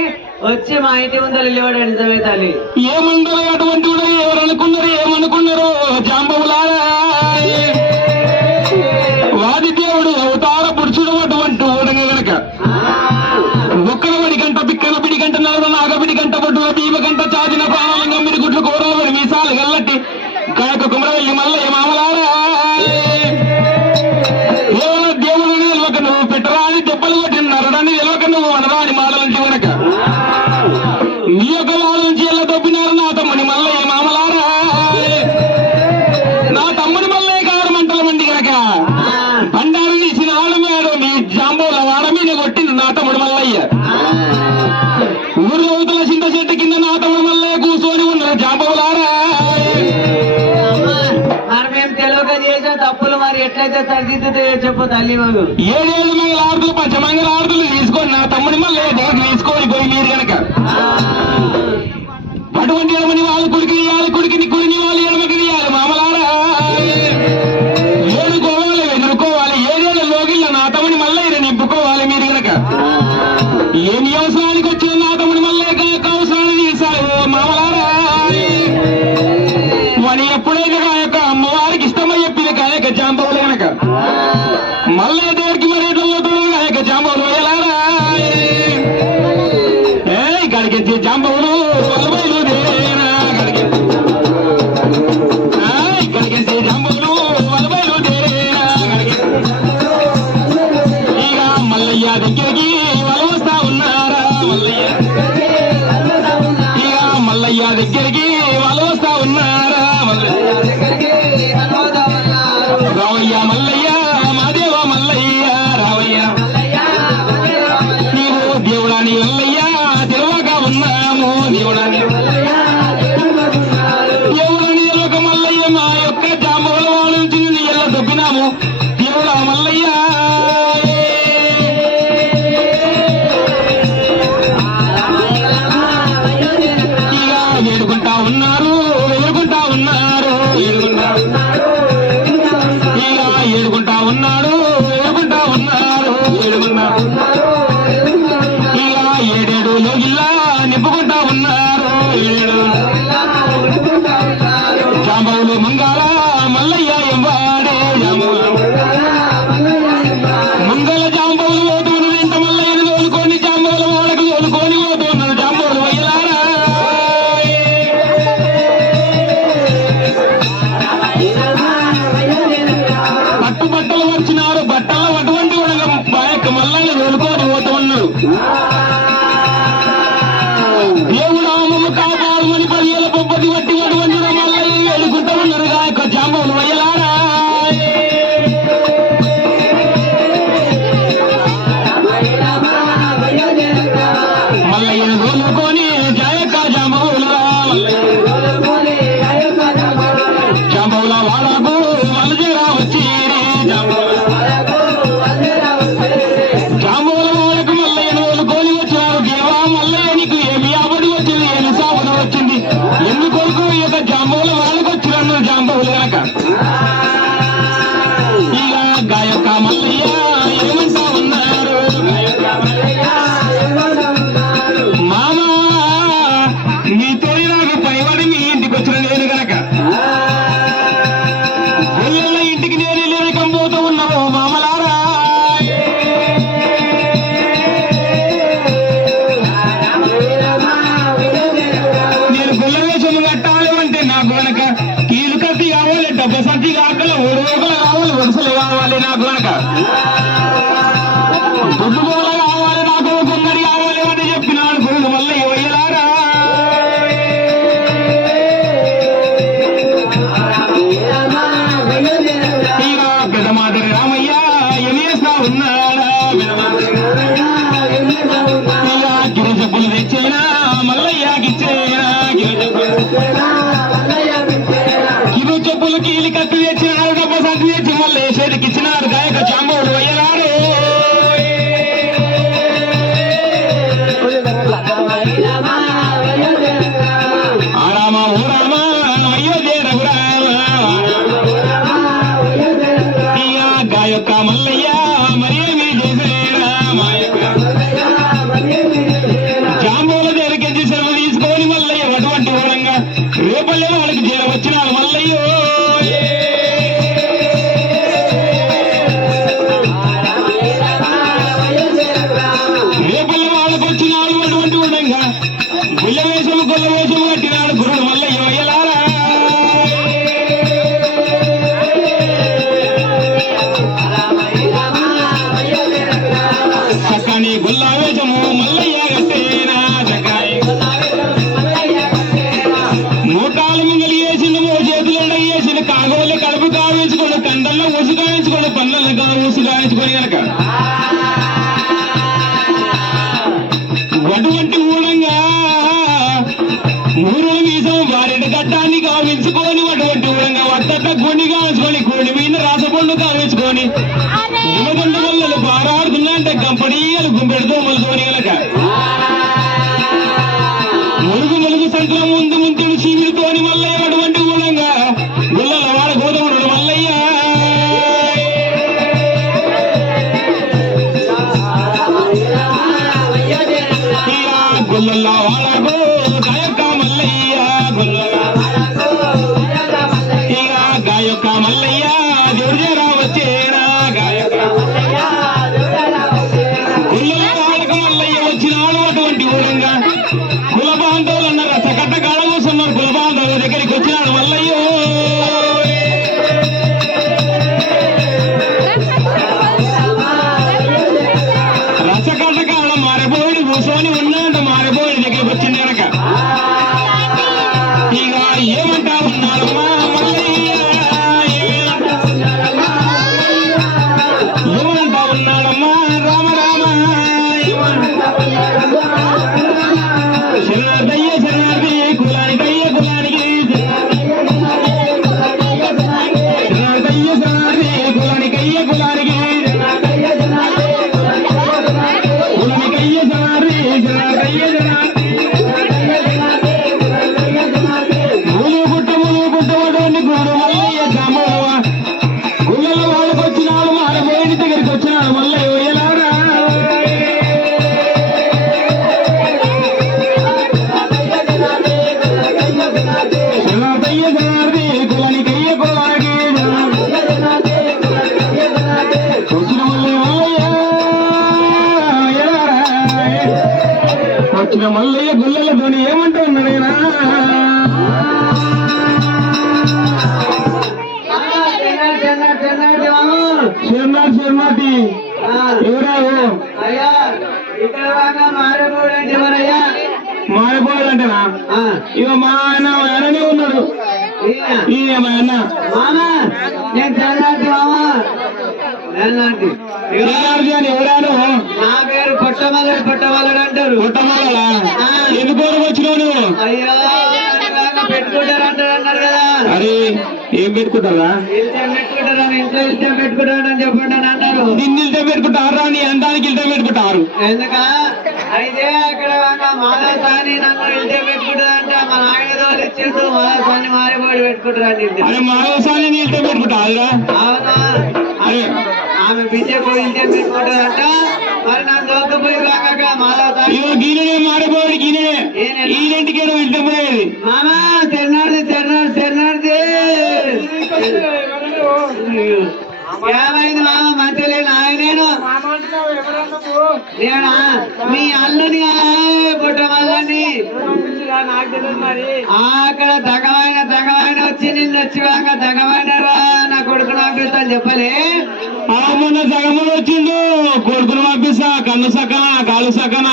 వచ్చి మా ఇంటి ముందర నిలబడి నిజమే తల్లి ఏమంటారు అటువంటి ఎవరనుకున్నారు ఏమనుకున్నారు జాంబవులారా వాది దేవుడు అవతార పురుషుడు అటువంటి ఊడగా గనక ఒక్కల వడి గంట పిక్కల పిడి గంట నలద నాగపిడి గంట పట్టుల భీమ గంట చాచిన ప్రాణాల గమ్మిడి గుడ్లు కూరల వడి మీసాలు గల్లట్టి కనుక కుమరవెల్లి మల్లయ్య మామలారా దేవుడు నిలవక నువ్వు పెట్టరాని దెబ్బలు కొట్టిన నరడాన్ని నిలవక నువ్వు అనరాని మాటలంటి గనక నీ యొక్క వాళ్ళ నుంచి ఎలా దొబ్బినారు నా తమ్ముని మల్లయ్య మామలారా నా తమ్ముని మల్లయ్య గారు మంటల మండి గనక బండారు తీసిన ఆడ మేడు మీ జాంబోల వాడ మీద కొట్టింది నా తమ్ముడు మల్లయ్య ఊరు అవతల చింత చెట్టు కింద నా తమ్ముడు మల్లయ్య కూర్చొని ఉన్నారు జాంబోలారా మేము తెలుగు చేసిన తప్పులు మరి ఎట్లయితే సరిదిద్దుతే చెప్పు తల్లి మాకు 7 మంగళ ఆరుతులు పంచమంగళ ఆరుతులు తీసుకొని నా తమ్ముడి మల్లయ్య దగ్గర తీసుకొని పోయి మీరు గనక అటువంటి ఎడమని వాళ్ళ కొడుకు ఇవ్వాలి కొడుకుని కుడిని వాళ్ళు ఎడమకి ఇవ్వాలి మామలారా 7 గోవాలు ఎదుర్కోవాలి 7 లోగిళ్ళ నా తమ్ముని మల్లయ్య నింపుకోవాలి మీరు గనక ఏ వ్యవసాయానికి వచ్చిన నా తమ్ముని మల్లయ్య అవసరాన్ని తీశారు మామలారా వాని ఎప్పుడైతే కాయక అమ్మవారికి ఇష్టమై చెప్పింది కాయక జాంబవులు గనక మల్లయ్య దేవుడికి మరి కాయక జాంబవులు వేయలారా గడికి జాంబవులు దగ్గరికి వాళ్ళు వస్తా ఉన్నారా మల్లయ్య దగ్గరికి వాళ్ళు వస్తా ఉన్నారా రావయ్య మల్లయ్య మాదేవ మల్లయ్య రావయ్య నీవు దేవుడాని మల్లయ్య తెలవక ఉన్నాము దేవుడాని తెలవక మల్లయ్య మా యొక్క జాంబవుల వాళ్ళ నుంచి ఎలా దొబ్బినాము దేవుడా మల్లయ్య వేడుకుంటా ఉన్నారు వేడుకుంటా ఉన్నారు ఏడుకుంటా ఉన్నాడు వేడుకుంటా ఉన్నారు ఇలా 7 లోగిల్లా నింపుకుంటా ఉన్నారు జాంబవులు మంగాళ మల్లయ్య ఎంబాడే మంగళ జాంబవులు పోతున్నారు ఇంత మల్లయ్యను తోలుకొని జాంబవుల వాళ్ళకు తోలుకొని పోతున్నారు జాంబవులు వయ్యలారా బట్టలు వచ్చినారు బట్టలు అటువంటి బాయక్క మల్లయ్య తోలుకొని పోతూ ఉన్నారు దేవుడు ఆమెను కాపాడమని 10,000 బొబ్బది బట్టి అటువంటి మల్లయ్య వేడుకుంటూ ఉన్నారు గాయక జాంబవులు వయ్యలారా మల్లయ్యను చక్కని గుల్లావేశము మల్లయ్య కట్టేనా చక్కని మోకాలు మింగలి వేసిన మో చేతులు వేసిన కాగోళ్ళు కడుపు కావించుకొని కండల్లో ఊసు కావించుకొని పనులలో ఊసు కావించుకొని కనుక అటువంటి ఊడంగా మూడు వీసం వారెండు గడ్డాన్ని కావించుకొని అటువంటి ఊడంగా వద్దట గుండి కావించుకొని గుండి మీద రాసపండు కావించుకొని యువగంట వల్లలు పారాడుతుందంటే గంపడీయలు గుంపెడుతూ మలుతోని గనక మురుగు ములుగు సంకలం ముందు ముందుడు చీవిడితోని మల్లయ్య అటువంటి ఊడంగా గుల్లల వాడ గోధుమడు మల్లయ్య గుల్లల్లా వాడగో గాయక మల్లయ్య గుల్లల ఇక గాయక మల్లయ్య దేవుడు చేరా వచ్చేనా గాయక గుల్లల వాడక మల్లయ్య వచ్చినాడు అటువంటి ఊరంగా కుల బాంధవులు అన్నారు రసకట్ట కాడ కూర్చున్నారు కుల బాంధవుల దగ్గరికి వచ్చినాడు మల్లయ్య రసకట్ట కాడ మారిపోయి కూర్చొని ఉన్నాడు మారిపోయి దగ్గరికి వచ్చింది కనుక ఇక ఏమంటా ఉన్నాడమ్మా మల్లయ్య ఏమంటా ఉన్నాడమ్మా రామ రామ శరణార్థయ్య శరణార్థి కులానికయ్య కులానికి శరణార్థయ్య శరణార్థి కులానికయ్య కులానికి కులానికయ్య శరణార్థి శరణార్థయ్య శరణార్థి ములుగు గుట్టవాడు గూడు మల్లయ్య గ్రామంలో గుళ్ళల వాళ్ళకి వచ్చినాడు మారబోయిన దగ్గరికి వచ్చినాడు మల్లయ్య ఎలారా శరణార్థయ్య శరణార్థి కులానికయ్య కులానికి వచ్చిన మల్లయ్య ఎలారా వచ్చిన మల్లయ్య గుళ్ళలతోని ఏమంటూ ఉన్నాడేనా శరణార్థి ఎవరావు అయ్యా ఇక్కడ బాగా మారిపోడండి ఎవరయ్యా మారిపోవాలంటేనా ఇక మా ఆయననే ఉన్నాడు ఈయన మా అన్న మామా నేను చల్లాటి మామా చల్లాటి శరణార్థి అని ఎవరాను నా పేరు పొట్టమల్లడు అంటారు పుట్టమాలా ఎందుకు వరకు వచ్చినావు నువ్వు అయ్యో పెట్టుకుంటారు అన్నారు కదా అరే ఏం పెట్టుకుంటారా ఇష్టం పెట్టుకుంటారని ఇంట్లో ఇష్టం పెట్టుకుంటారని చెప్పండి అని అన్నారు నిన్ను ఇల్టం పెట్టుకుంటారా నీ అందానికి ఇల్టం పెట్టుకుంటారు ఎందుక అయితే అక్కడ మాధవ సాని నన్ను ఇష్టం పెట్టుకుంటారంట మా నాయన వాళ్ళు ఇచ్చేస్తూ మాధవ సాని మారిపోయి పెట్టుకుంటారని అరే మానవసాన్ని నీ ఇల్టం పెట్టుకుంటారా అవునా అరే ఆమె బిడ్డకు ఇష్టం పెట్టుకుంటారంట మరి నా దోకపోయి రాక మాధవ సాని ఇగో గీననే మారిపోయాడు గీననే ఈయనంటికే నువ్వు ఇల్టం పోయేది మామా తెన్నాడిది ఏమైంది మామ మంచిలే నాయనేను నేనా మీ అల్లుని పుట్ట మళ్ళని అక్కడ తగమైన వచ్చి నిన్ను వచ్చివాక తగమైన నా కొడుకును పంపిస్తాను చెప్పలే మొన్న సగములు వచ్చిండు కొడుకును పంపిస్తా కన్ను సక్కన కాలు సక్కన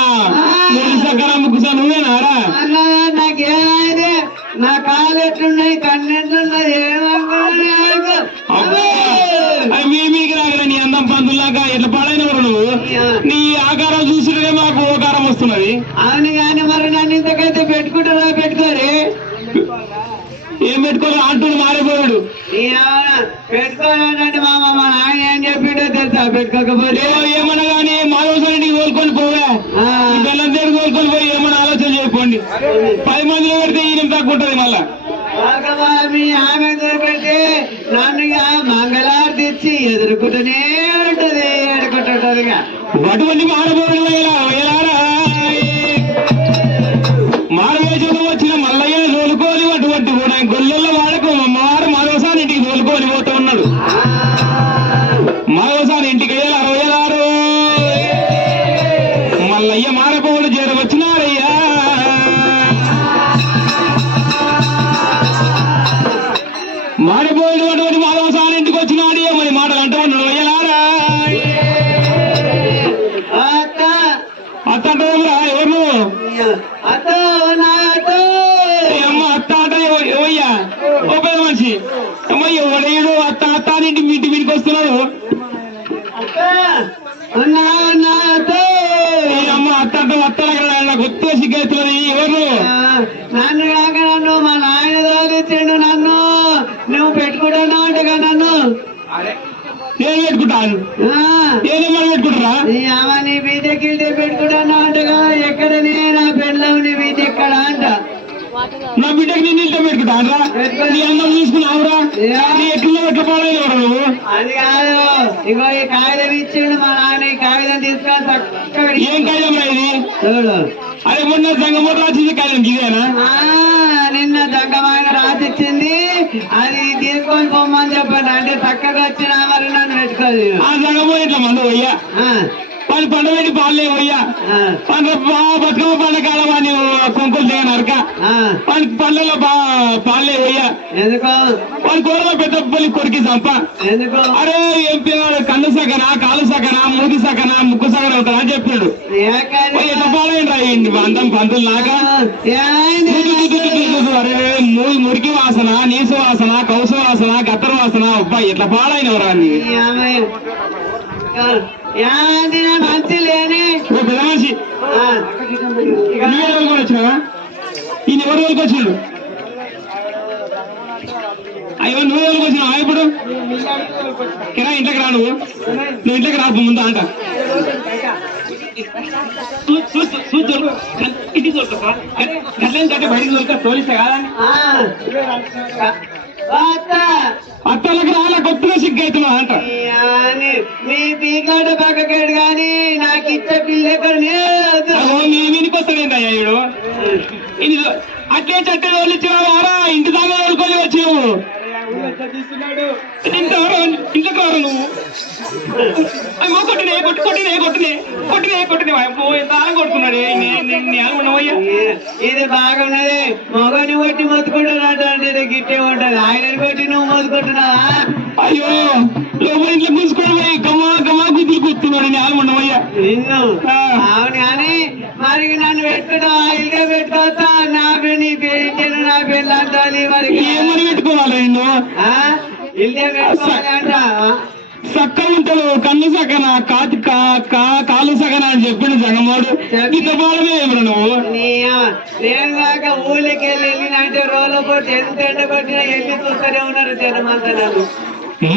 మూడు సక్కన ముక్కుసా నువ్వేనారా అన్నా నాకేమైంది నా కాలు ఎట్లున్నాయి కన్ను ఎట్లున్నాయి మీకు రాగల నీ అందం పందులాగా ఎట్లా పాడైన నువ్వు నీ ఆకారం చూసినే మాకు ఓకారం వస్తున్నది అవును కానీ మరి నన్ను ఇంతకైతే పెట్టుకుంటారా పెట్టుకోరే ఏం పెట్టుకోవాలి అంటుడు మారిపోయాడు పెట్టుకోనండి మామ మా నాయన ఏం చెప్పిండో తెలుసా పెట్టుకోకపోతే ఏమన్నా కానీ మాధవసానికి కోలుకొని పోవే బెల్లం దగ్గర కోలుకొని పోయి ఏమన్నా ఆలోచన చేసుకోండి 10 మందిలో పెడితే ఈయన తక్కువ ఉంటుంది మళ్ళా మీ ఆమె పెడితే నన్ను మంగళారతి ఇచ్చి ఎదుర్కొంటూనే ఉంటది ఎడుకుంటుంటదిగా అటువంటి మారబోడు ఎలారా మారవేషంలో వచ్చిన మల్లయ్య తోలుకొని అటువంటి కూడా గొల్లెల్లో వాడకు మారు మాధవసాని ఇంటికి తోలుకొని పోతూ ఉన్నాడు మాధవసాని ఇంటికి అయ్యారు మల్లయ్య మారబోడు చేర వచ్చినారయ్యా మారిపోయిన అటువంటి మాధవసాని ఇంటికి వచ్చినాడు మరి మాటలు అంటే ఉన్నాడు ఎలారా అత్త అత్త అంటే ఎవరు అతో నా అతో అమ్మ అత్త అంటే ఎవయ్యా ఓ పెద్ద మనిషి అమ్మ ఎవడేడు అత్త అత్త అని ఇంటి మీదకి వస్తున్నాడు అమ్మ అత్త అంటే అత్త కొత్త సిగ్గవుతున్నది ఎవరు నన్ను కాక నన్ను మా నాయన తోలిచ్చిండు నన్ను నువ్వు పెట్టుకుంటున్నావు అంటగా నన్ను ఏం పెట్టుకుంటాను ఏదేమని పెట్టుకుంటారా నీ బీటెకి పెట్టుకుంటున్నావు అంటగా ఎక్కడనే నా పెళ్ళం నీ బీట ఎక్కడ అంట నా బిడ్డకి నేను ఇంట్లో పెట్టుకుంటాను నీ అన్నం చూసుకున్నావురా నీ ఎట్లా ఎట్లా పాడలేవరా నువ్వు అది కాదు ఇగో ఈ కాగితం ఇచ్చిండు మా నాన్న ఈ కాగితం తీసుకొని చక్కగా ఏం కాగితం రా ఇది చూడు అరే మొన్న సంగమూట రాసింది కాగితం ఇదేనా నిన్న దగ్గమైన రాసిచ్చింది అది తీసుకొని పోమని చెప్పండి అంటే చక్కగా వచ్చిన మరి నన్ను పెట్టుకోదు ఆ సంగమూట ఇట్లా మందు పోయ్యా వాళ్ళు పండుగ పెట్టి పాలే పోయ్యా బతుకమ్మ పండుగ కాలం అని కొంకులు చేయనరక వాళ్ళకి పళ్ళలో పాలే పోయ్యా ఎందుకో వాళ్ళు కూరలో పెద్ద పల్లి కొరికి చంప ఎందుకో అరే ఏం కన్ను సగన కాలు సగన మూతి సగన ముక్కు సగన అవుతారా అని చెప్పాడు ఎట్లా పాలైంది అందం పంతులు నాక అరే మురికి వాసన నీసు వాసన కౌసు వాసన గత్తర వాసన అబ్బా ఎట్లా పాడైనవరా మంచి లేని పెద్ద మనిషి నువ్వెవరికి వచ్చినావా ఈయన ఎవరి వరకు వచ్చిండు అయ్యో నువ్వెవరికి వచ్చినావా ఇప్పుడు కిరా ఇంట్లోకి రా నువ్వు ఇంట్లోకి రా ముందు అంట బయటకు దొరక తోలిస్తా కదా అత్తలకు రాలే కొత్తగా సిగ్గైతున్నా అంట మీ పీకాట పక్కకేడు గాని నాకు ఇచ్చే పిల్ల మీ వినికొస్తాడేంటయ్యా ఈడు అట్లే చట్టే వాళ్ళు ఇచ్చినావారా ఇంటి దాకా తోలుకొని వచ్చావు ఇంట్లోకి రారు నువ్వు కొట్టినే ఎంత ఆలం కొడుతున్నాడే అనుకున్నావయ్యా ఇది బాగున్నది మొగని బట్టి మొత్తుకుంటున్నాడు అంటే గిట్టే ఉంటది ఆయన బట్టి నువ్వు మొత్తుకుంటున్నావా అయ్యో లోపల ఇంట్లో కూసుకొని పోయి గమా గమా గుద్దులు కూర్చున్నాడు నేను ఉండవయ్యా నిన్ను అవును కానీ మరి నన్ను పెట్టుకున్నా ఇల్లు పెట్టుకోవచ్చా నా నీ పేరు నా పేర్లు అంటాలి మరి ఏమని పెట్టుకోవాలి నిన్ను ఇల్లే పెట్టుకోవాలంట సక్క ఉంటాడు కన్ను సగన కాలు సగన అని చెప్పిండు జగమోడు ఇంత బాడమే ఏమరా నువ్వు నేను కాక ఊళ్ళకి వెళ్ళినంటే రోజు కొట్టి ఎంత ఎండ కొట్టినా వెళ్ళి చూస్తూనే ఉన్నారు జనమంతా నన్ను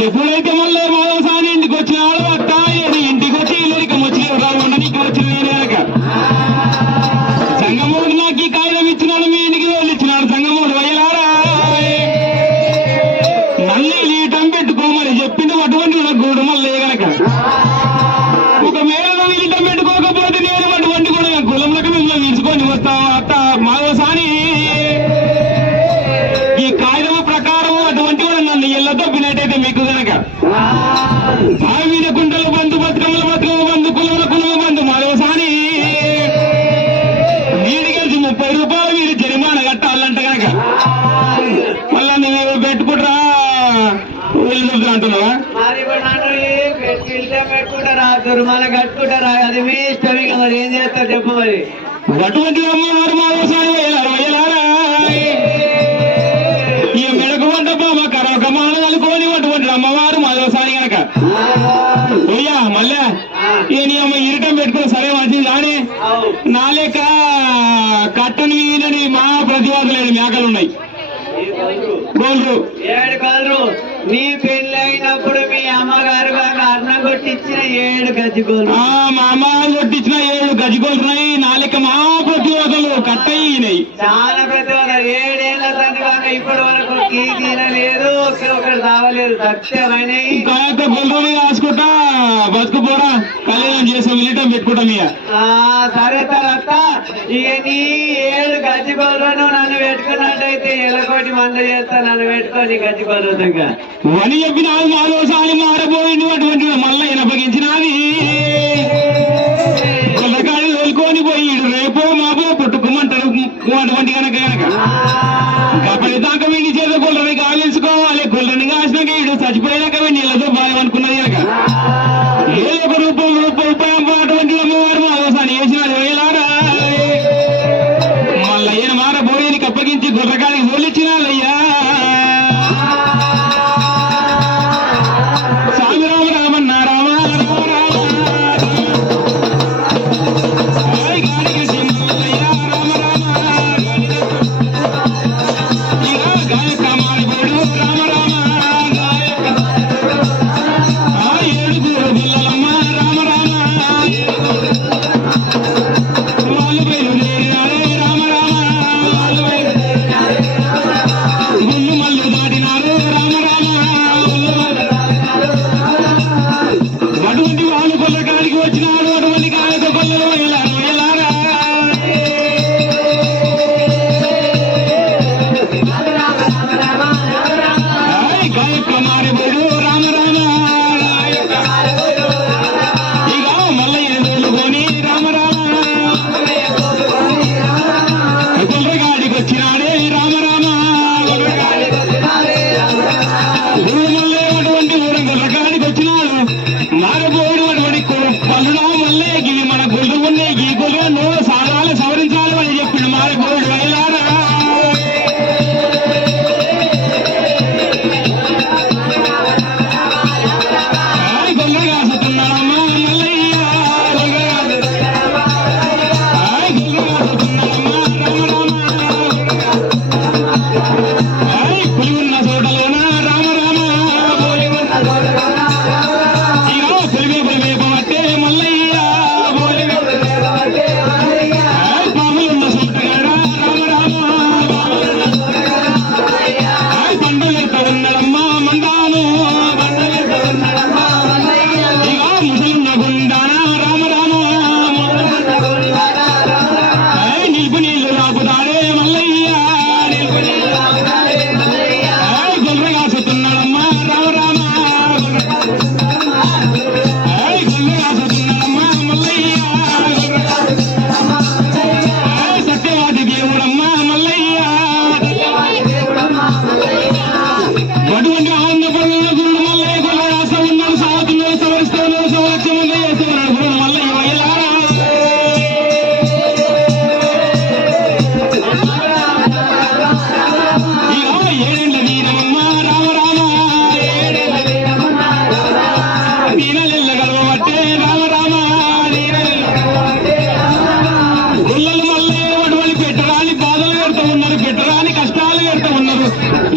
ఎప్పుడైతే మళ్ళీ మాధవసాని ఇంటికి వచ్చినాడు అత్త ఇంటికి వచ్చి ఇల్లరికి వచ్చి ఉండడానికి వచ్చిన నేనక సంగమూడు నాకు ఈ కాగితం ఇచ్చినాడు మీ ఇంటికి వాళ్ళు ఇచ్చినాడు సంగమూడు వయ్యలారా నల్లి లీటం పెట్టుకోమని చెప్పిండు అటువంటి గూడు మళ్ళీ గనక ఒక మేళలో లీటం పెట్టుకోకపోతే నేను అటువంటి కూడా కులంలోకి మిమ్మల్ని తీసుకొని వస్తావు అత్త మాధవసాని ఈ కాగితం ప్రకారం అటువంటి కూడా నన్ను ఎల్ల తప్పినట్టయితే మీకు గనక మీద కుంటలు బంధు బతుకమ్మల బతుకమ్మ బంధు కులముల కులమ బంధు మాధవసాని నీటి కలిసి 30 రూపాయలు మీరు జరిమానా కట్టాలంట గనక మళ్ళా నువ్వు పెట్టుకుంటారా వెళ్ళి అంటున్నావా పెట్టుకుంటారా దుర్మాన కట్టుకుంటారా అది మీ ఇష్టం ఇక మరి ఏం చేస్తారు చెప్పు మరి అటువంటి అమ్మవారు మాధవసాని వయ్యలారా ఈ మెడకు వంట బాబా కరొక మాన కలుకొని అటువంటి అమ్మవారు మాధవసాని గనక పోయ్యా మళ్ళా నీ అమ్మ ఇరిటం పెట్టుకుని సరే మంచిది కానీ నా లెక్క కట్టని వీనని మా ప్రతివాదులేని మేకలు ఉన్నాయి గోల్రు 7 కలరు నీ పెళ్లి అయినప్పుడు మీ అమ్మగారు అన్నం కొట్టించిన 7 గజ్జిగోలు మా అమ్మ కొట్టించిన 7 గజ్జిగోలున్నాయి నా లెక్క మా ప్రతివాదులు కట్టయినాయి చాలా ప్రతివాదులు 7 ఏళ్ళ సందివాక ఇప్పటి వరకు తీరలేదు ఒకరు తావలేదు సత్యమైనవి గొల్లు రాసుకుంటా బతుకుపోరా కళ్యాణం చేసాం ఇలిటం పెట్టుకుంటాం ఇక సరే తర్వాత ఇక నీ 7 గజ్జిగోలను నన్ను పెట్టుకున్నట్టయితే ఎలకోటి మంద చేస్తా నన్ను పెట్టుకొని గజ్జిగోలు అని చెప్పిన మాధవసాని మారబోయింది అటువంటి మళ్ళీ ఇనపగించినది కొల్లకాడి తోలుకొని పోయిడు రేపో మాపో పుట్టుకోమంటాడు అటువంటి కనుక కపడి దాకా వీడి చేత గొల్లని కావేసుకోవాలి గొల్లని కాసినాక వీడు చచ్చిపోయినాక నీళ్ళతో బాగా అనుకున్నది కనుక ఏదో ఒక రూపాయం అటువంటి అమ్మవారు మాధవసాని వేసినది మల్లెలు ఎలారా గాయక్క మారిపోడు రామ రామ ఇక మల్లయ్య తోలుకొని రామ రామ గొల్లగాడికి వచ్చినాడే రామ రామ మల్లయ్య అటువంటి ఊరం గొల్లగాడికి వచ్చినాడు మారిపోడు అటువంటి పనులు మల్లయ్యకి మన గొల్లు ఉన్నాయి ఈ గొల్లు సాగాలి సవరించాలి అని చెప్పిండు మారిపోడు వెళ్ళారా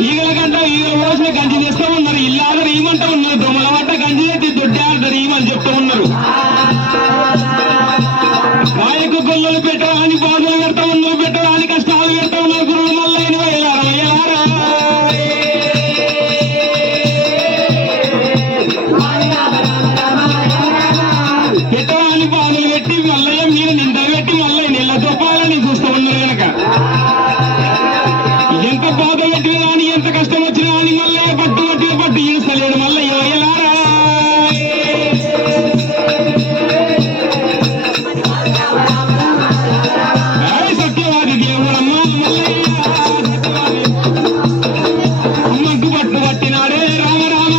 ఈగల గంట ఈగల రోజున గంజి చేస్తూ ఉన్నారు ఇల్లాద రీమంటూ ఉన్నారు దొమ్మల పట్ట గంజి చేసి దొడ్డాడ రీమని చెప్తూ ఉన్నారు గాయకు గొల్లలు పెట్టడానికి బాధలు పెడతా ఉన్నారు పెట్టడానికి కష్టాలు పెడతా ఉన్నారు గురువు మల్లయ్యని వెళ్ళారా పెట్టడానికి బాధలు పెట్టి మల్లయ్య మీద నింద పెట్టి మల్లయ్య నీళ్ళ తొప్పాలని చూస్తూ ఉన్నారు కనుక ఎంత బాధ పెట్టిన కానీ ఎంత కష్టం వచ్చినా కానీ మల్లయ్య పట్టు ఈస్తలేడు మల్లయ్య వెళ్ళారా సత్యవాది దేవుడమ్మ మల్లయ్య అమ్మకు పట్టు పట్టినాడే రామ రామ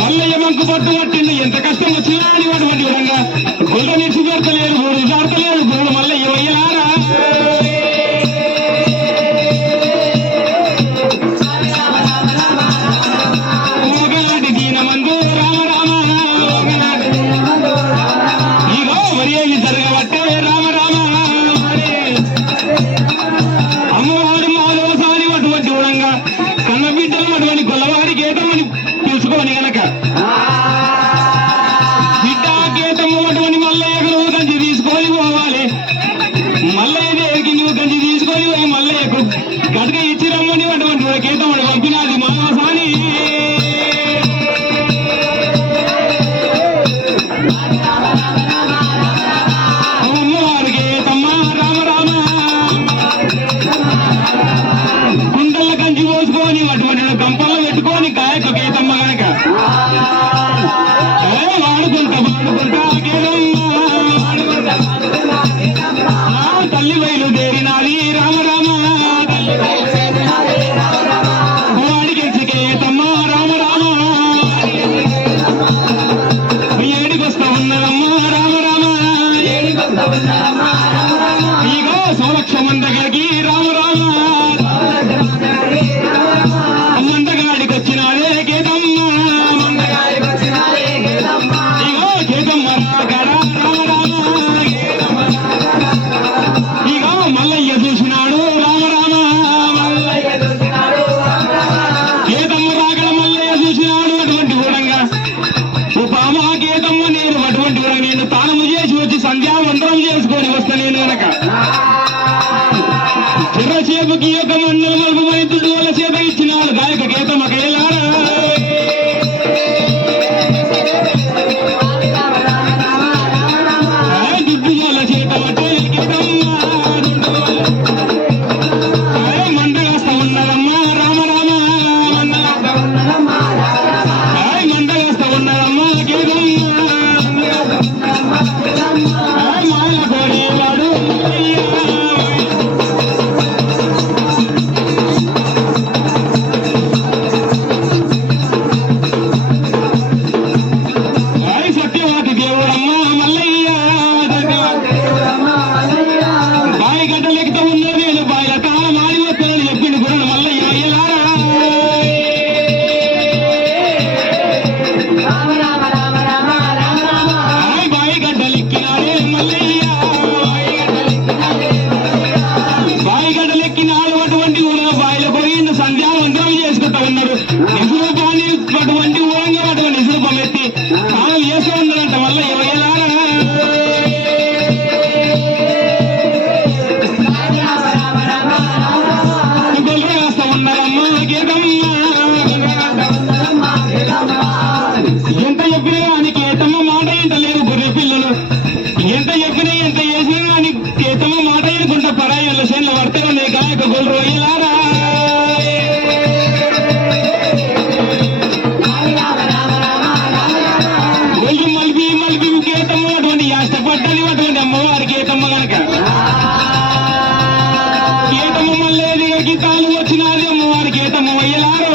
మల్లయ్య మంకు పట్టు పట్టిండు ఎంత కష్టం వచ్చినా అని అటువంటి విధంగా గొల్ల నిలిచి పెడతలేరు గోడు జాడతలేరు గోడు మల్లయ్య వెళ్ళారా అమ్మవారు మాధవసాని అటువంటి ఊరంగా కన్న బిడ్డలు అటువంటి గొల్లవారి గీతమని పిలుచుకోని గనక బిడ్డ గీతము అటువంటి మల్లయ్యకు నువ్వు గంజి తీసుకొని పోవాలి మల్లయ్య దేవికి నువ్వు గంజి తీసుకొని పోయి మల్లయ్యకు గడక ఇచ్చి రమ్మని అటువంటి గీతముడు పంపినది మాధవసాని అమ్మవారి గీతమ్మ రామ రామ కుండల గంజి పోసుకొని అటువంటి గంపల్లో పెట్టుకొని గాయకు గీతమ్మ గనక వాడుకుంటా తల్లి బయలుదేరినాది రామ రామ వాడికి గీతమ్మ రామ రామ ఏడికొస్తా ఉన్నదమ్మ రామ రామ ఇక సంరక్షణ దగ్గరికి రామ రామ మందగాడికి వచ్చినాడే గీతమ్మ ఇగో గీతమ్మ రాగరా రామ రామ ఇగో మల్లయ్య చూసినాడు రామ రామ గీతమ్మ రాగడ మల్లయ్య చూసినాడు అటువంటి ఊరంగా ఉపామ గీతమ్మ నేను అటువంటి ఊరంగా నేను తానము చేసి వచ్చి సంధ్యావందనం చేసుకొని వస్తా నేను కనుక చిర్రసేపుకి యొక్క మండల మలుపు మైతుడు వాళ్ళ చేత ఇచ్చినాడు గాయక గీతమ్మ కైలారా ఇష్టపడ్డది అటువంటి అమ్మవారికి కేతమ్మ గనక కేతమ్మ మళ్ళీ దగ్గరికి తాను వచ్చినది అమ్మవారికి కేతమ్మ వయ్యలారు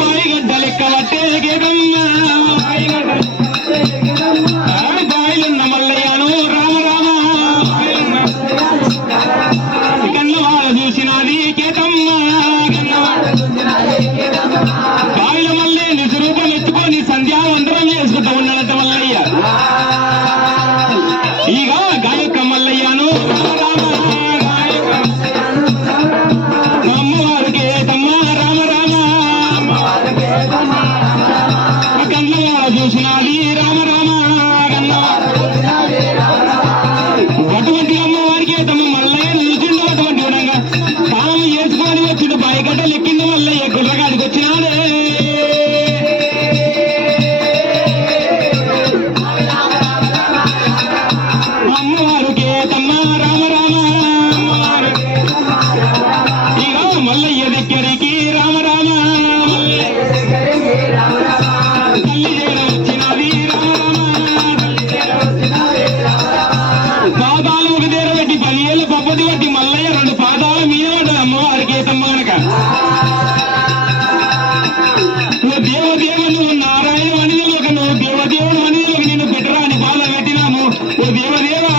బాయిగడ్డ లెక్క పట్టే కేతమ్మ బాయిలున్న మల్లయ్యను రామ రామ కన్నవాళ్ళ చూసినది కేతమ్మ బావిల మళ్ళీ నిజరూపం ఎత్తుకొని సంధ్యావందరం చేసుకుంటూ ఉన్నాడట మల్లయ్య ఇక గాయక మల్లయ్యను అమ్మవారు కేతమ్మ రామ రామ కన్నవాళ్ళ చూసినది రామ రామ అటువంటి అమ్మవారికి తమ మల్లయ్య నిలిచిండు అటువంటి విధంగా తాము చేసుకొని వచ్చిండు బాయిగడ్డ లెక్కిండు మల్లయ్య గుర్రగాడికి వచ్చినాడే అమ్మవారు కేతమ్మ రామ రామ ఇక మల్లయ్య దగ్గరికి రామ రామ తల్లి చేర వచ్చినది పాదాలు ఒక తీర పెట్టి 10 ఏళ్ళ పబ్బది బట్టి మల్లయ్య 2 పాదాల మీద పడ్డది అమ్మవారి కేతమ్మ గనక నువ్వు దేవదేవ నువ్వు నారాయణ వనిలోక నువ్వు దేవదేవుడు వనిలోకి నిన్ను పెట్టరా అని బాధ పెట్టినాము ఓ దేవదేవా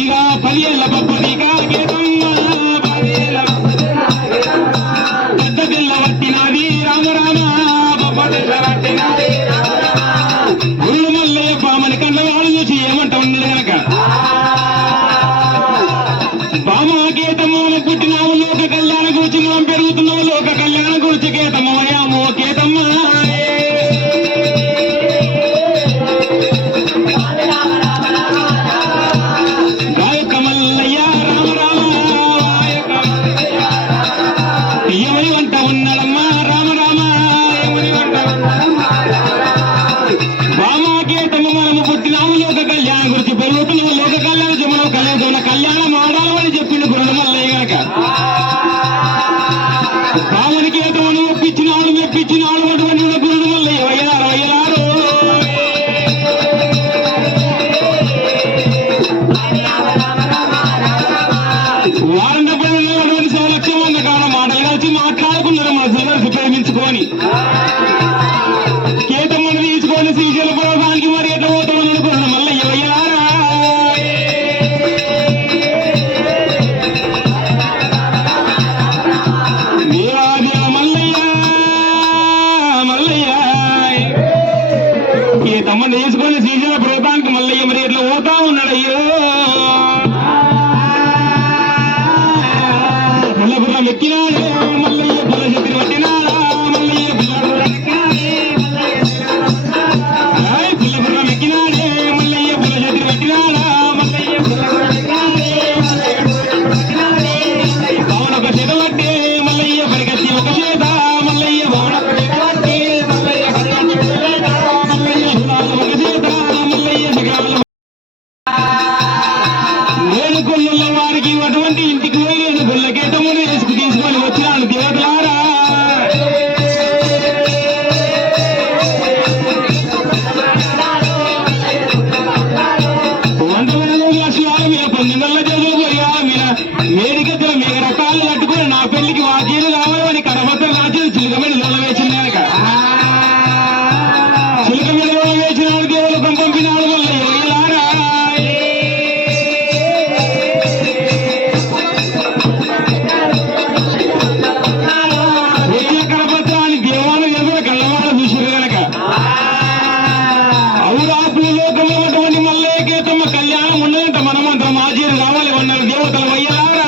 ఇక 10 ఏళ్ళ పబ్బది కేతమ్మ పెద్ద తెల్ల పట్టినది రామ రామ గురుడు మల్లయ్య పామని కన్నవాడు చూసి ఏమంటా ఉన్నది గనక బామ కేతమ్మ పుట్టినావు లోక కళ్యాణ గురించి మనం పెరుగుతున్నావు లోక కళ్యాణ గురించి కేతమ్మ వయామో కేతమ్మ గాయక మల్లయ్య రామ రామ ఎవరి వంట ఉన్నాడమ్మా రామ రామ ఎవరి వంట బామాకేతమ్మ మనము పుట్టినాము లోక కళ్యాణం గురించి పెరుగుతున్నాము లోక కళ్యాణ జమున కలియుగంలో కళ్యాణం ఆడాలని చెప్పిండు గురుడు మల్లయ్య గనక బామనికేతమను ఒప్పించినాడు మెప్పించినాడు అటువంటి గురుడు మల్లయ్య వయ్యలారు వయ్యలారు వారంటప్పుడు సౌలక్ష్యం వంద కాలం మాటలు కలిసి మాట్లాడుకున్నారు మన సదస్సు ప్రేమించుకొని కేతమ్మను తీసుకొని శ్రీశైల పర్వతానికి మరి ఎట్లా పోతామని అనుకున్నాడు మల్లయ్య వయ్యలారా దేవాదేవ మల్లయ్య మల్లయ్య కేతమ్మను తీసుకొని శ్రీశైల పర్వతానికి మల్లయ్య మరి ఎట్లా పోతా ఉన్నాడు అయ్యో పుల్లపురం ఎక్కినాడే మల్లయ్య పుల్ల చెట్టు పట్టినాడా మల్లయ్య పుల్లపురం ఎక్కినాడే మల్లయ్య పుల్ల చెట్టు పట్టినాడా మల్లయ్య భవన ఒక చేత పట్టే మల్లయ్య పరిగెత్తి ఒక చేత మల్లయ్య భవన ఒక చేత పట్టే మల్లయ్య ఒక చేత మల్లయ్య శిఖరాలు నేను కొల్లుల వారికి అటువంటి ఇంటికి పోయి నేను గుళ్ళకేతముని తీసుకొని వచ్చినాను దేవతలారా వంటల మీద 19 చదువు పోయా మీద మేడిగద్దల మీద రకాలు కట్టుకుని నా పెళ్లికి వాచీలు కావాలని కడపత్ర రాజు చిలుక మీద లోన వేసింది కనుక చిలుక మీద లోన వేసిన దేవులు పంపినాడు వల్ల ఎవరిలారా కడపత్రాన్ని దేవాలయ జరుగుతున్న కళ్ళవాడ చూసారు గనక అవురా భూలోకంలో ఉన్నటువంటి మల్లయ్య కేతమ్మ కళ్యాణం ఉన్నదంట మనమంతా మాజీలు రావాలి ఉన్నారు దేవతలు వయ్యలారా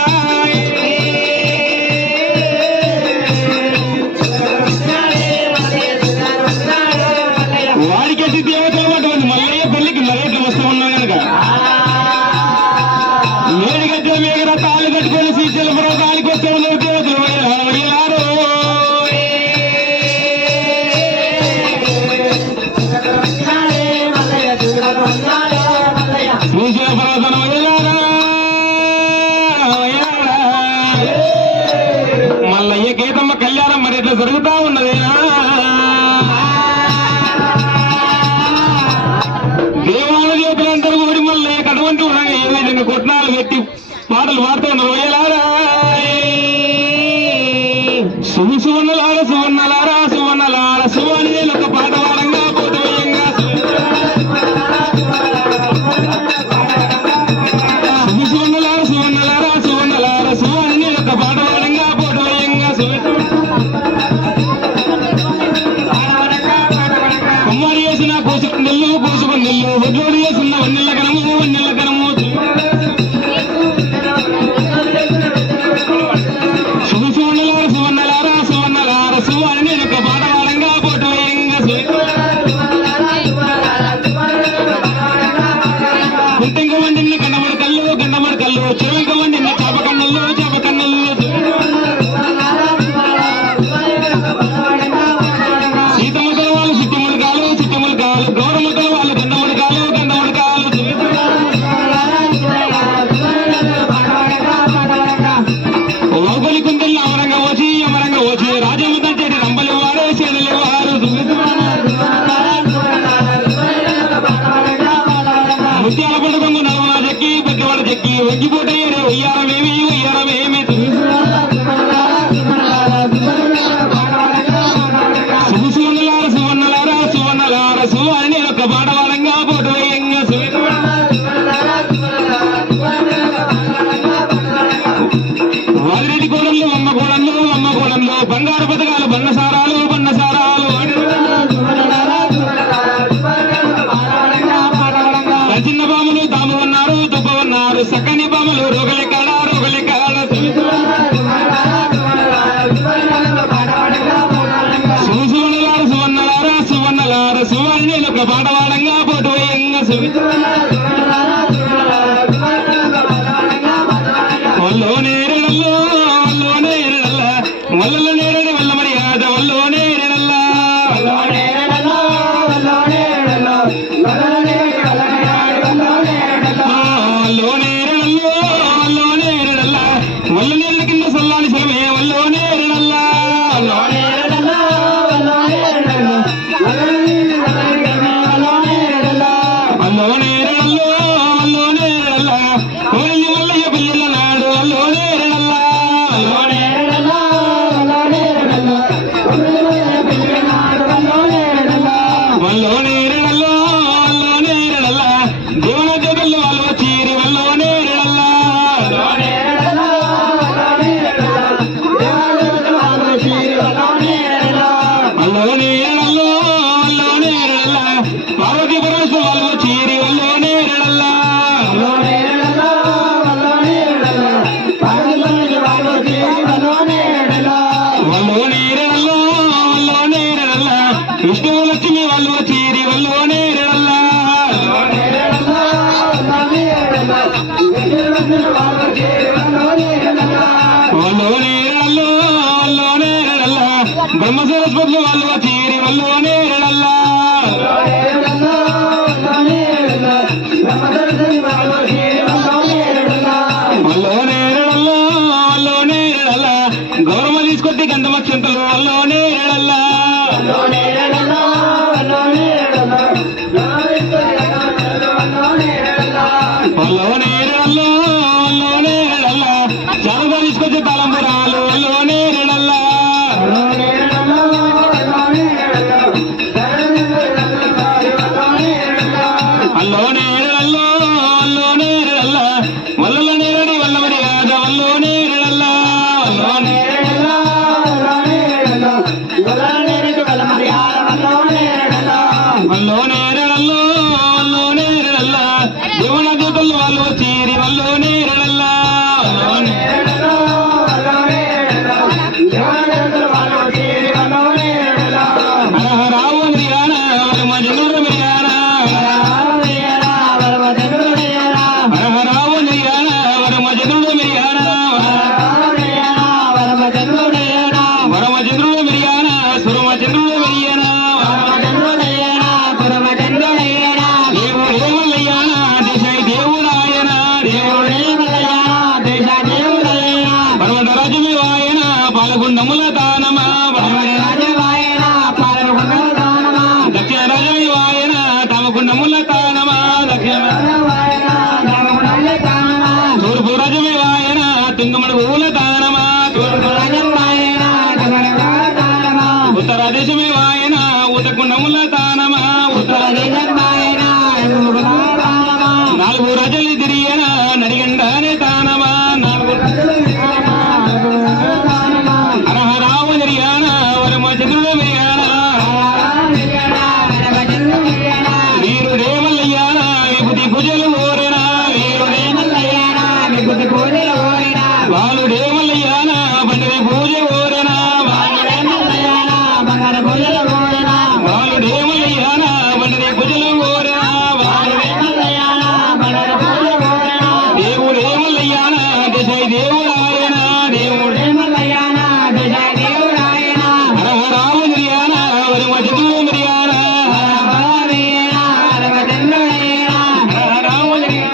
వాడికెట్టి దేవతలు ఉన్నటువంటి మల్లయ్య పెళ్లికి మల్లెట్లు వస్తూ ఉన్నారు కనుక మేడిగద్దెల మీద తాళ్ళు కట్టుకొని శ్రీశైల పర్వతానికి వస్తూ ఉన్నారు దేవతలు వయ్యలారు శ్రీశైల పర్వతం వయ్యలారా జరుగుతా ఉన్నదేనా దేవాల దేవతలందరూ ఓడి మళ్ళీ కటువంటి ఉండగా ఏ విధంగా కొట్నాలు పెట్టి పాటలు పాడుతున్నారు వేలారా సువన్నలారా సువన్నలారా సువన్నలారా సువాని నేను ఒక పాట పాడంగా పోతవేయంగా సువన్నలారా సువన్నలారా సువన్నలారా సువాని నేను ఒక పాట పాడంగా పోతవేయంగా కుమ్మారి వేసిన కోసుకుందెల్లు కోసుకుందెల్లు వడ్లోడు వేసిన వన్నెల్ల కనము వన్నెల్ల కనము సువన్నలారా సువన్నలారా సువన్నలారా సువాని నేను ఒక పాట పాడంగా పోతవేయంగా కుంటింక వండిన గండమడి కళ్ళు గండమడి కళ్ళు చెరువింక వండిన చేప కన్నుల్లో చేప కన్నుల్లో సీతముల వాళ్ళు సిట్టిములకాలు సిట్టిములకాలు గౌరముల వాళ్ళు గండములకాలు గండములకాలు లోపలి కుందెల్ని అమరంగా వచ్చి రాజమ్మ తంచేటి రంబలి వారు చేనులు వారు ముత్యాల పడుకొంగు నలుగున చెక్కి పెద్దవాడ చెక్కి ఒగ్గిపోటయ్యారు ఉయ్యారమేమి ఉయ్యారమేమి సువన్నలారా సువన్నలారా సువన్నలారా సువాని నేను ఒక పాట పాడంగా పోటు వేయంగా వాదిరెడ్డి కోడళ్ళు అమ్మ కోడళ్ళు బంగారు పథకాలు బన్నసారాలు బన్నసారాలు చిన్న బాములు తాము ఉన్నారు తుప్ప ఉన్నారు సక్కని బాములు రోగలి కాడ సువన్నలారా సువన్నలారా సువన్నలారా సువాని నేను ఒక పాట పాడంగా పోటు వేయంగా వల్లో నేరేడల్లో వల్ల నేరేడు వల్ల మర్యాద వల్లో నేరేడల్లా వల్ల నేరేడు కింద సల్లాని శ్రమే వల్లో నేరేడల్లా వల్లో నేరేడల్లా కోరిల్లి మల్లయ్య పిల్లల నాడు వల్లో నేరేడల్లా వల్లో నేరేడల్లో దేవున జగల్లు వాళ్ళు చీరి వల్లో నేరేడల్లా వల్లో నేరేడల్లో పార్వతీ పరమేశ్వర వాళ్ళు చీరి వల్లో నేరేడల్లా వల్లో నేరేడల్లో విష్ణు లక్ష్మి వాళ్ళు చీరి వల్లో నేరేడల్లా వల్లో నేరేడల్లో బ్రహ్మ సరస్వతులు వాళ్ళు చీరి వల్లో నేరేడల్లా వల్లో నేరేడల్లో గౌరవ తీసుకొట్టి గంధమక్షంతలు వల్లో నేరేడల్లా వల్లో నేరేడల్లో చాలుగా తీసుకొచ్చి తలంబురాలు వల్లో నేరేడల్లా వల్లో నేరేడల్లో వల్ల నేరడి వల్ల మరి కాద వల్లో నేరేడల్లా వల్లో నేరేడల్లో దేవున దూతలు వాళ్ళు చీరి వల్లో నేరేడల్లా రావు మిరియానా వరమ జనుడు మిరియానా రావు మిరియానా వరమ జనుడు మిరియానా వరమ జనుడు మిరియానా సురమ జనుడు మిరియానా దేవుడు ఏమల్లయ్యానా దేశ దేవుడాయనా పర్వత రాజు ఆయన పాలగుండముల తానమా తుంగమడు పూల తానమా ఉత్తర దేశమే వాయన ఉతకుండముల తానమా ఉత్తర నాలుగు రజలు తిరిగిన నడిగండానే తానమా నాలుగు హరహరావ జరిగాన వరమ చంద్రుడు మెరిగాన వీరుడేమల్లయ్యాన విభూతి పూజలు కోరేనా వీరుడేమల్లయ్యాన విభూతి పూజలు కోరేనా బాలుడేమల్లయ్యాన బండి పూజ కోరేనా బాలుడేమల్లయ్యాన బంగారు పూజలు కోరేనా బాలుడేమల్లయ్యాన బండి పూజలు కోరేనా బాలుడేమల్లయ్యాన బంగారు పూజలు కోరేనా దేవుడేమల్లయ్యాన దశై దేవుడాయన దేవుడేమల్లయ్యాన దశై దేవుడాయన హరహరావ జరిగాన వరమ చంద్రుడు మెరిగాన హరహరావ జరిగాన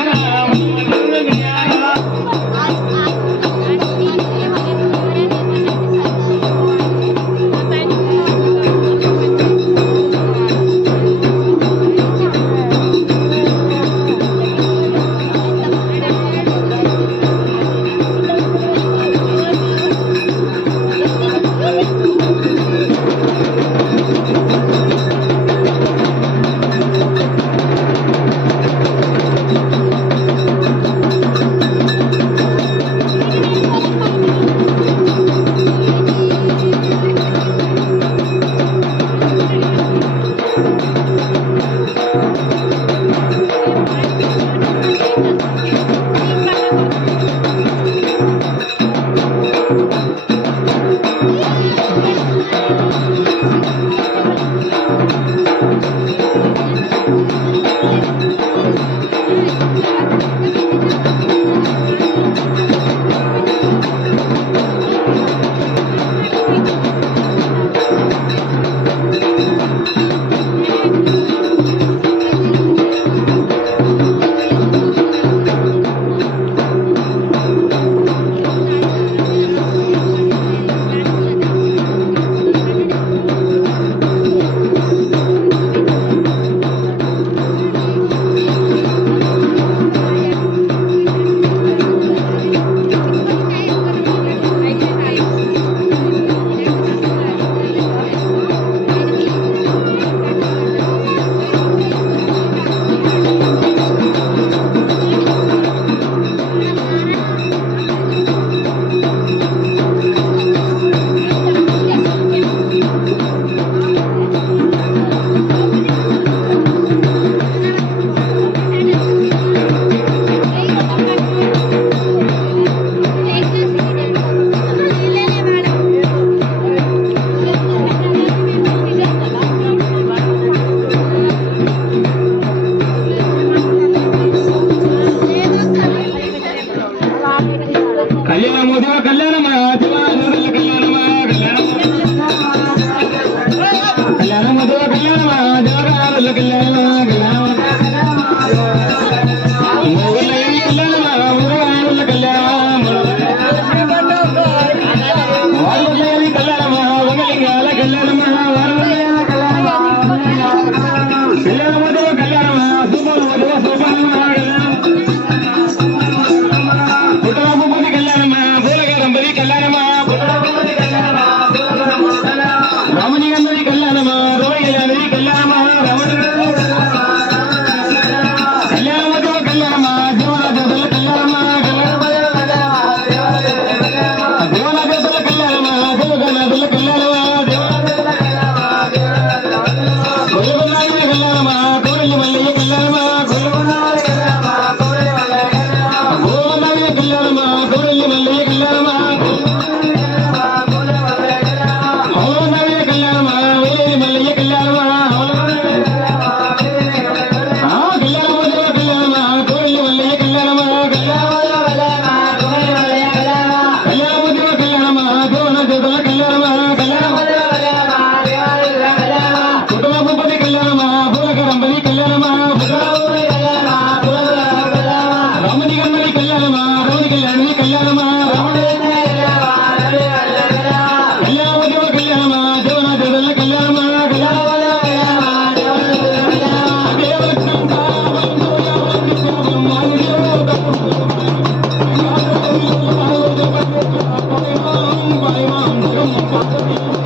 కళ్యాణమో దేవ కళ్యాణమా దేవాల కళ్యాణమా కళ్యాణమో దేవ కళ్యాణమా దేవరాల కళ్యాణమా మోగలై కళ్యాణమా ఊరవాళ్ళ కళ్యాణమా వాళ్ళ కళ్యాణమా వంగలింగాల కళ్యాణమా కళ్యాణమో దేవ కళ్యాణమా సూపర్ దేవ సూపర్ కళ్యాణం కళ్యాణమా వారి మా